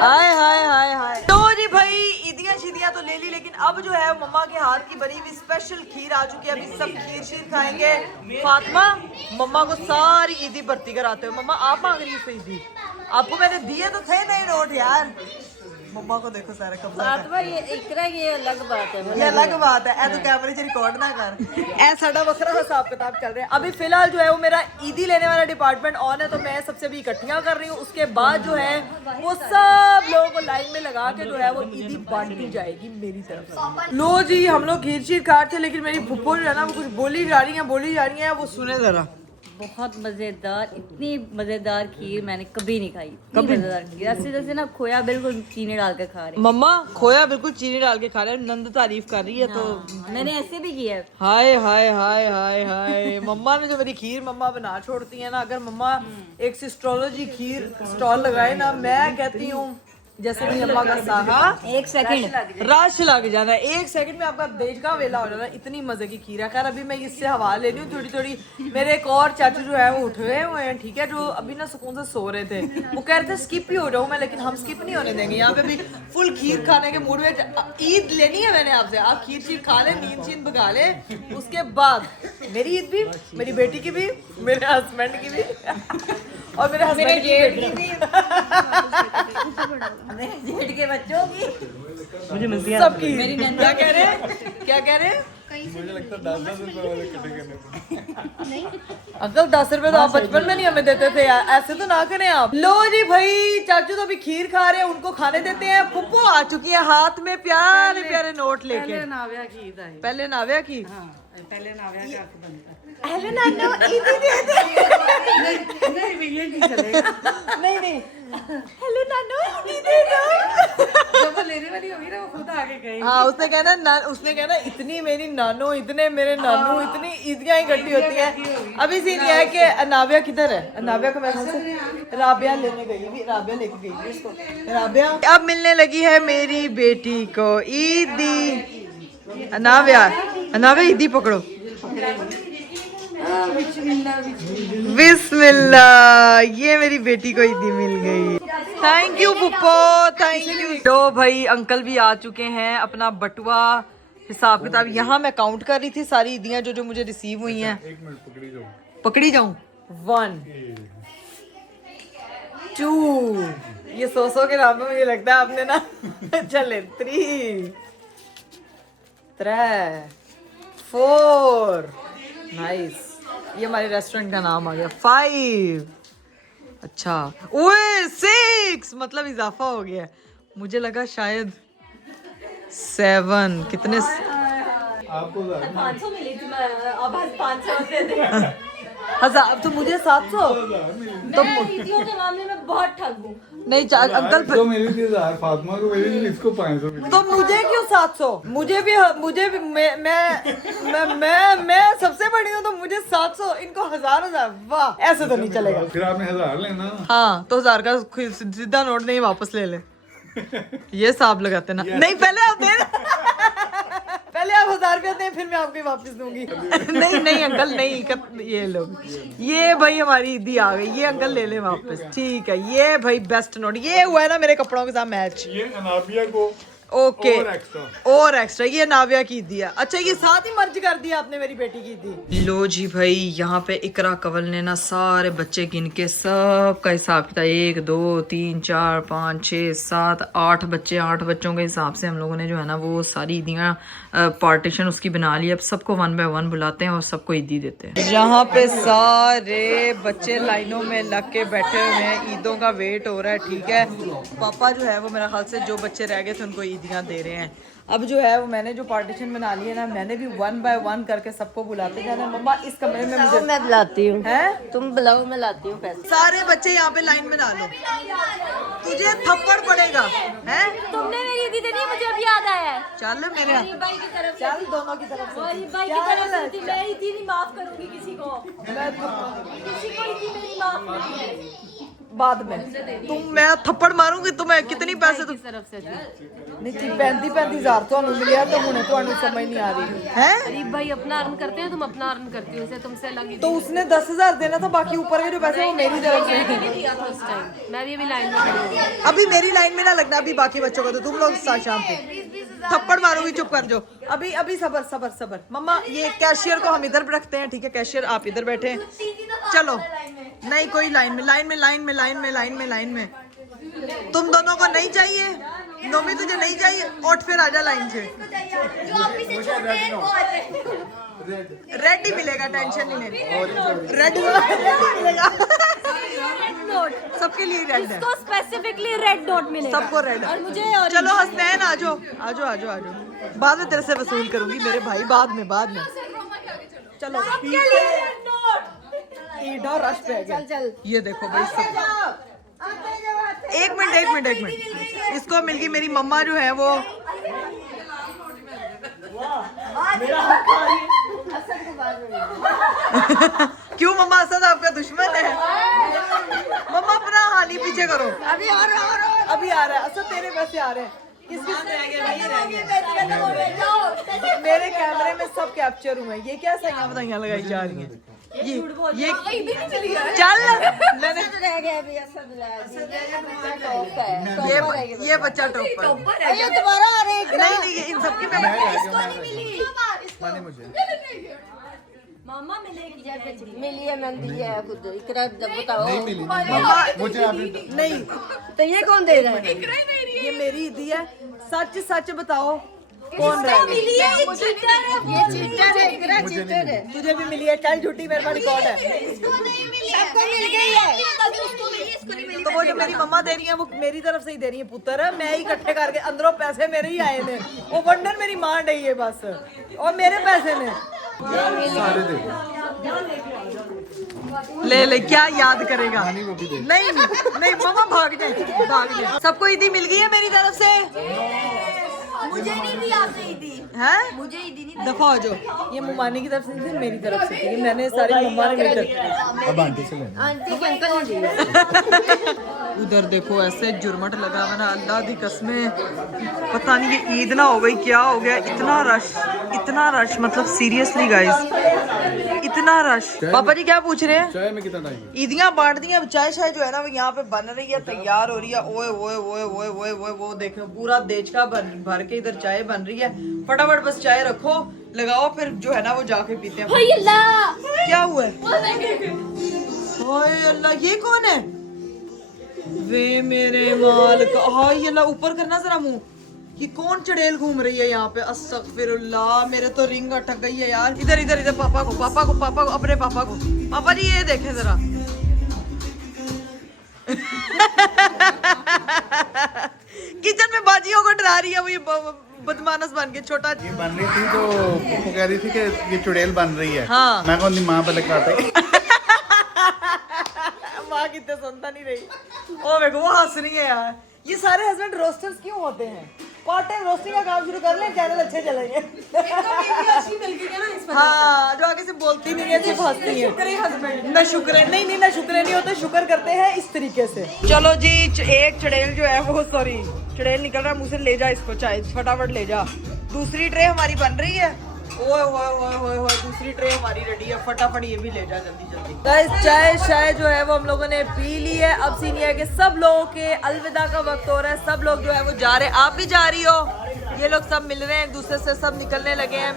हाय तो जी भाई ईदियां शीदियां तो ले ली, लेकिन अब जो है मम्मा के हाथ की बनी हुई स्पेशल खीर आ चुकी है। अभी सब खीर शीर खाएंगे। फातिमा मम्मा को सारी ईदी भर्ती कराते हो। मम्मा आप मांग रही है ईदी, आपको मैंने दिए तो थे नहीं नोट यार। मम्मा को देखो सारा कब्जा कर। फातिमा ये इकरा ये अलग बात है। ये अलग बात है, ए तो कैमरे से रिकॉर्ड ना कर। ए साडा वखरा हिसाब किताब चल रहा है। अभी फिलहाल जो है वो मेरा ईदी लेने वाला डिपार्टमेंट ऑन है, तो मैं सबसे भी इकट्ठियां कर रही हूँ। उसके बाद जो है वो सब लोगों को लाइन में लगा के जो है वो ईदी बांटी जाएगी मेरी तरफ से। लो जी हम लोग खीर शीर खाते थे, लेकिन मेरी फुप्पो जो है ना वो कुछ बोली जा रही है, वो सुने जरा। बहुत मजेदार, इतनी मजेदार खीर मैंने कभी नहीं खाई। कभी मजेदार खीर, ऐसे जैसे ना खोया बिल्कुल चीनी डाल के खा रही। मम्मा खोया बिल्कुल चीनी डाल के खा रहे हैं। नंद तारीफ कर रही है तो मैंने ऐसे भी किया है। हाय मम्मा ने जो मेरी खीर मम्मा बना छोड़ती है ना। अगर मम्मा एक सिस्ट्रोलॉजी खीर स्टॉल लगाए ना, मैं कहती हूँ जैसे मेरी अम्मा का सागा 1 सेकंड रश लग जाना है, 1 सेकंड में आपका देश का वेला हो जाना है। इतनी मजे की खीर है। खैर अभी मैं इससे हवा ले रही हूँ थोड़ी थोड़ी। मेरे एक और चाचू जो है वो उठे हुए हैं, ठीक है, जो अभी ना सुकून से सो रहे थे। वो कह रहे थे स्किप ही हो जाऊँ मैं, लेकिन हम स्किप नहीं होने देंगे। यहाँ पे भी फुल खीर खाने के मूड में। ईद लेनी है मैंने आपसे, आप खीर शीर खा ले, नींद शींद भगा ले। उसके बाद मेरी ईद भी, मेरी बेटी की भी, मेरे हस्बैंड की भी और मेरे हस्बैंड की भी, मेरे जेठ के बच्चों की, मुझे मिलती है सबकी। क्या कह रहे हैं, क्या कह रहे हैं? मुझे लगता है 10-10 रुपए वाले इकट्ठे करने पड़ते। अंकल 10 रुपए तो आप बचपन में नहीं हमें देते थे यार, ऐसे तो ना करें आप। लो जी भाई, चाचू तो अभी खीर खा रहे हैं, उनको खाने देते हैं। पुप्पो आ चुकी है हाथ में प्यारे प्यारे नोट लेके। पहले नाव्या की ईद आई। पहले नाव्या की, हाँ, पहले नाव्या का हक बनता है। पहले नानो ईदी दे दे। नहीं ये नहीं चलेगा। नहीं नहीं, हेलो नानो ईदी दे दो। जब वो लेने वाली होगी ना वो खुद आगे गई। हाँ, उसने कहना इतनी मेरी नानो, इतने मेरे नानू, इतनी ईदियाँ इकट्ठी होती हैं। अभी सीन ये है कि अनाविया किधर है? अनाविया को मैं राबिया लेने गई थी, राबिया लेके गई थी उसको। राबिया अब मिलने लगी है मेरी बेटी को ईदी। अनाविया ईदी पकड़ो। बिस्मिल्लाह, ये मेरी बेटी को ईदी मिल गई। Thank you पुप्पो, thank you. तो भाई अंकल भी आ चुके हैं, अपना बटुआ हिसाब किताब यहाँ मैं काउंट कर रही थी सारी ईदियाँ जो मुझे रिसीव हुई हैं। 1 मिनट पकड़ी जाऊं 1 2, ये 100 के नाम में मुझे लगता है आपने ना चले 3 4 नाइस, ये हमारे रेस्टोरेंट का नाम आ गया। 5, अच्छा ओए 6, मतलब इजाफा हो गया। मुझे लगा शायद 7, कितने आपको 500 मिली थी मैं, अब 500 होते थे। हजार, तो मुझे 700। तो ईदियों के मामले में बहुत ठग हूँ। नहीं अंकल तो मिली थी 1000, फातिमा को मिली थी, इसको 500 मिली। तो मुझे क्यों 700? मुझे भी मैं सबसे बड़ी हूँ तो मुझे 700, इनको 1000। वाह, ऐसे तो नहीं चलेगा। फिर आपने 1000 लेना। हाँ, तो 1000 का सीधा नोट नहीं, वापस ले ले। ये हिसाब लगाते ना। नहीं, पहले आप दे पहले आप 1000 रुपया दें, फिर मैं आपको वापस दूंगी। नहीं अंकल नहीं, ये लोग, ये भाई हमारी ईदी आ गई, ये अंकल ले ले वापस। ठीक है, ये भाई बेस्ट नोट, ये हुआ है ना मेरे कपड़ों के साथ मैच। ये अनाबिया को ओके और एक्स्ट्रा ये नाविया की दिया। अच्छा, ये साथ ही मर्ज कर दिया आपने मेरी बेटी की दी। लो जी भाई, यहाँ पे इकरा कवल ने ना सारे बच्चे गिन के सब का हिसाब किया। 1 2 3 4 5 6 7 8 बच्चे, 8 बच्चों के हिसाब से हम लोगों ने जो है ना वो सारी ईदियाँ पार्टीशन उसकी बना ली। अब सबको 1 बाय 1 बुलाते हैं और सबको ईदी देते हैं। यहाँ पे सारे बच्चे लाइनों में लग के बैठे हुए हैं, ईदों का वेट हो रहा है। ठीक है, पापा जो है वो मेरा ख्याल से जो बच्चे रह गए थे उनको ईदियाँ दे रहे हैं। अब जो है वो मैंने जो पार्टीशन बना ली है ना, मैंने भी 1 बाय 1 करके सबको बुलाते जाना। मम्मा इस कमरे में मुझे मैं बुलाती हूँ, है, तुम बुलाओ, मैं लाती हूँ पैसे। सारे बच्चे यहाँ पे लाइन में डालो, तुझे थप्पड़ पड़ेगा। है, तुमने मेरी ईदी दे दी, मुझे अभी याद आया है। चल मेरे भाई की तरफ चल, दोनों की तरफ से। भाई की तरफ से थी, मैं ईदी नहीं माफ करूंगी किसी को, किसी को ईदी मेरी माफ नहीं है। बाद में मैं थप्पड़ मारूंगी तुम्हें। कितनी पैसे तुम तरफ से थी। नहीं जी, 35,000 ਤੁਹਾਨੂੰ ਮਿਲਿਆ तो ਹੁਣੇ ਤੁਹਾਨੂੰ समझ नहीं आ रही है। गरीब भाई अपना अर्न करते हैं, तुम अपना अर्न करती हो, इसे तुमसे अलग ही तो उसने 10,000 देना था, बाकी ऊपर के जो पैसे वो मेरी तरफ से। मैंने भी दिया था उस टाइम, मैं भी अभी लाइन में खड़ी हूँ। अभी मेरी लाइन में ना लगना, अभी बाकी बच्चों को तो तुम लोग शाम पे थप्पड़ मारोगी, चुप कर जो। अभी सबर मम्मा, ये कैशियर को हम इधर रखते हैं। ठीक है, कैशियर आप इधर बैठे हैं। चलो, नहीं कोई लाइन में तुम दोनों को नहीं चाहिए, नोमी तुझे नहीं चाहिए, उठ फिर आजा लाइन से। रेड ही मिलेगा, टेंशन नहीं लेनी। रेड मिलेगा सबके लिए, रेड है, तो स्पेसिफिकली रेड नोट मिलेगा सबको रेड। और मुझे और चलो हसनैन आ जाओ, बाद में तेरे से वसूल करूंगी मेरे भाई, बाद में। चलो ईडा रश पे चल। ये देखो भाई सब, एक मिनट इसको मिल गई मेरी मम्मा जो है वो। क्यों मम्मा, असद आपका दुश्मन है? मम्मा अपना हाल नहीं पीछे करो। अभी आ रहा अभी आ रहा है। अच्छा तेरे पैसे आ रहे हैं। किसके रह गए भाई? मेरे कैमरे में सब कैप्चर हुए। ये क्या सही बताइयां लगाई जा रही हैं? ये चल मैंने रह गया अभी असद ये बच्चा टॉपर है। ये दोबारा आ रहे हैं। नहीं इन सबकी मैं माने मुझे मामा मिलेगी मिली है मैंने दिया है खुद इकरा बताओ। नहीं मिली मुझे आपने नहीं तो ये कौन दे रहा है? ये मेरी ईदी है। सच सच बताओ कौन रह गई? ये चीटर है इकरा चीटर है। तुझे भी मिली है। चल झूठी मेरे पास रिकॉर्ड है। सबको मिल गई है। तो वो जो मेरी मम्मा दे रही है वो मेरी तरफ से ही दे रही है पुत्र। मैं ही इकट्ठे करके अंदरों पैसे मेरे ही आए थे। वो वंडर मेरी मां रही है बस और मेरे पैसे ने सारे दे ले क्या याद करेगा? पानी वो भी दे। नहीं नहीं मम्मा भाग जाए। सबको ईदी मिल गई है मेरी तरफ से। मुझे नहीं दी आपने ईदी। हैं? मुझे ईदी नहीं दफा हो जाओ। ये मुमानी की तरफ से थी मेरी तरफ से थी। मैंने सारी मम्मा ने मेरी तरफ। अब आंटी से लेना। आंटी के अंकल ने दी। उधर देखो ऐसे जुर्मट लगा हुआ ना। अल्लाह दी कसमें पता नहीं ये ईद ना हो गई क्या हो गया। इतना रश मतलब सीरियसली गाइस इतना रश। पापा जी क्या पूछ रहे हैं? चाय में कितना टाइम? ईदियां बांट दी। अब चाय शाय जो है ना वो यहाँ पे बन रही है तैयार हो रही है। ओए ओए ओए ओए ओए ओए वो देखो पूरा देचका भर के इधर चाय बन रही है। फटाफट बस चाय रखो लगाओ फिर जो है ना वो जाके पीते हैं। क्या हुआ है? ओए अल्लाह ये कौन है? वे मेरे माल का। हाय अल्लाह ऊपर करना जरा मुंह। ये कौन चड़ेल घूम रही है यहाँ पे? अस्तगफिरुल्लाह मेरे तो रिंग अटक गई है यार। इधर इधर इधर पापा को अपने पापा को। पापा जी ये देखें जरा। किचन में बाजियों को डरा रही है वो। ये बदमानस बन के छोटा। ये बन रही थी तो पप्पू कह रही थी कि ये चुड़ैल बन रही है। हाँ। मैं कौन माँ पहले काटे। माँ कितने सुनता नहीं रही। ओ देखो वो हंस रही है यार। ये सारे हस्बैंड रोस्टर्स क्यों होते हैं? पार्ट टाइम रोस्टिंग का काम शुरू कर लें चैनल अच्छे चलेंगे। हाँ जो आगे से बोलती नहीं है सिर्फ हंसती है। ना शुक्र है नहीं ना शुक्र नहीं होता। शुक्र करते हैं इस तरीके से। चलो जी एक चड़ेल जो है वो सॉरी चड़ेल निकल रहा है मुंह से। ले जा इसको चाय फटाफट ले जा। दूसरी ट्रे हमारी बन रही है। ओए ओए ओए ओए ओए दूसरी ट्रे हमारी रेडी है। फटाफट ये भी ले जा जल्दी जल्दी। गाइस चाय शाय जो है वो हम लोगों ने पी ली है। अब सीन ये है कि सब लोगों के अलविदा का वक्त हो रहा है। सब लोग जो है वो जा रहे हैं। आप भी जा रही हो? ये लोग सब मिल रहे हैं एक दूसरे से। सब निकलने लगे हैं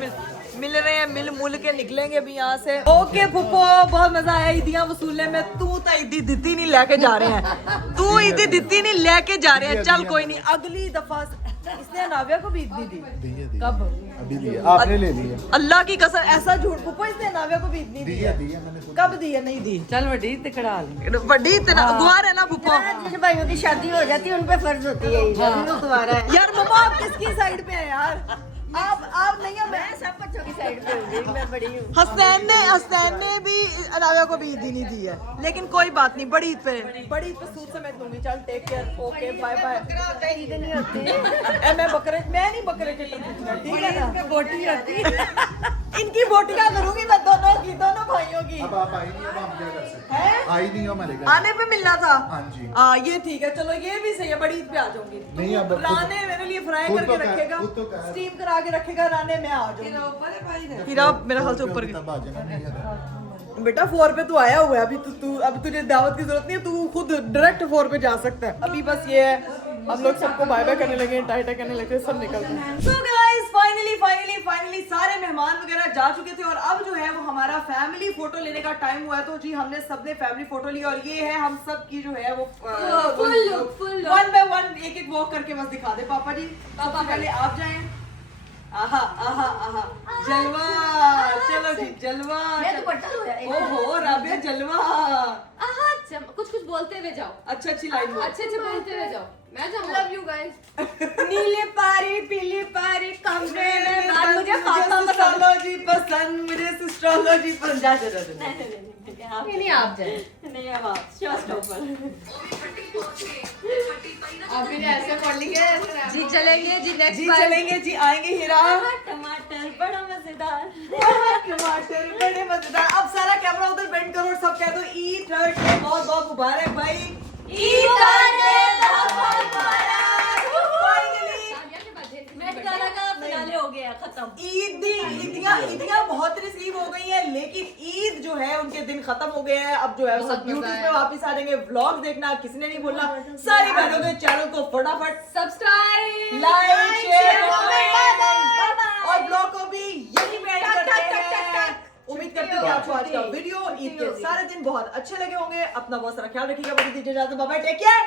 मिल रहे हैं। मिल मुल के निकलेंगे अभी यहाँ से। ओके फुप्पो बहुत मजा आया ईदियां वसूलने में। तू तो ईदी दित्ती नहीं लेके जा रहे हैं। तू ईदी दित्ती नहीं लेके जा रहे हैं। चल कोई नहीं अगली दफा इसने नाविया को भी ईदी दी। कब? अभी दिया आपने ले लिया। अल्लाह की कसम ऐसा झूठ पुप्पो इसने नाविया को भी ईदी दी है। कब दी है? नहीं दी। चल वड्डी ते कढ़ा ले। बड़ी इतना गुआर है ना पुप्पो। जिन भाइयों की शादी हो जाती है उन पे फर्ज होती है दोबारा है। यार मम्मा आप किसकी साइड पे हैं यार? आप नहीं हो। मैं सब बच्चों की साइड पे हूँ। मैं बड़ी हूँ। हसनैन ने भी अनाविया को भी ईद ही नहीं दी है। लेकिन कोई बात नहीं बड़ी ईद पे सूट समेत लूंगी। चल take care okay bye bye. Eid नहीं होती। मैं नहीं बकरे के ठीक है ना। बोटी होती इनकी बोटियां करूंगी मैं दोनों भाइयों की। अब आप आई नहीं अब हम क्या कर सकते हैं? हैं? आई नहीं हो हमारे घर। आने पे मिलना था। हाँ जी। हाँ ये ठीक है चलो ये भी सही है। बड़ी ईद पे आ जाऊंगी। नहीं, अब खुद- राने मेरे लिए फ्राई खुद करके तो कह- रखेगा खुद तो कह- स्टीम करा के रखेगा। राने मैं आ जाऊंगी। हीरा मेरे ख्याल से ऊपर गया। तब आ जाना नहीं है। बेटा 4 पे तू आया हुआ है। अभी तुझे दावत की जरूरत नहीं है। तू खुद डायरेक्ट 4 पे जा सकता है। अभी बस ये है हम लोग सबको बाय बाय करने लगे टाटा करने लगे सब निकलते हैं। सो गाइस फाइनली सारे मेहमान वगैरह जा चुके थे और अब जो है वो हमारा फैमिली फोटो लेने का टाइम हुआ है। तो जी हमने सबने फैमिली फोटो ली और ये है हम सब की जो है वो फुल वन बाय वन एक वॉक करके बस दिखा दे पापा जी। सबसे पहले आप जाएं। आहा आहा आहा जलवा। चलो जी जलवा। ओहो राबिया जलवा। कुछ बोलते हुए जाओ। अच्छी लाइन बोल। अच्छे बोलते हुए जाओ। मैं जाऊँ। Love you guys. नीली पारी पीली पारी कमरे में बात मुझे फातिमा पसंद। एस्ट्रोलॉजी पसंद मुझे एस्ट्रोलॉजी पसंद। जा नहीं आप जाए। नहीं अब आप आप भी ऐसे पढ़ लिखे जी चलेंगे जी नेक्स्ट जी चलेंगे जी आएंगे हीरा। टमाटर बड़ा मजेदार। टमाटर बड़े मजेदार। अब सारा कैमरा उधर बेंड करो और सब कह दो ईद बहुत बहुत मुबारक भाई। ईद का दिन बहुत मुबारक। Finally, मेट गाला का फिनाले हो गया खत्म। ईदियाँ बहुत रिसीव हो गई हैं, लेकिन ईद जो है उनके दिन खत्म हो गए हैं। अब जो है सब यूट्यूब पे वापस आ जाएंगे। व्लॉग देखना किसी ने नहीं बोलना। सारी बहनों के चैनल को फटाफट सब्सक्राइब लाइक शेयर और ब्लॉग को भी यही पे एंड करते हैं। उम्मीद करती हूँ कि आपको आज का वीडियो ईद के सारे दिन बहुत अच्छे लगे होंगे। अपना बहुत सारा ख्याल रखिएगा। बड़ी दीजिए इजाजत। Bye bye, take care.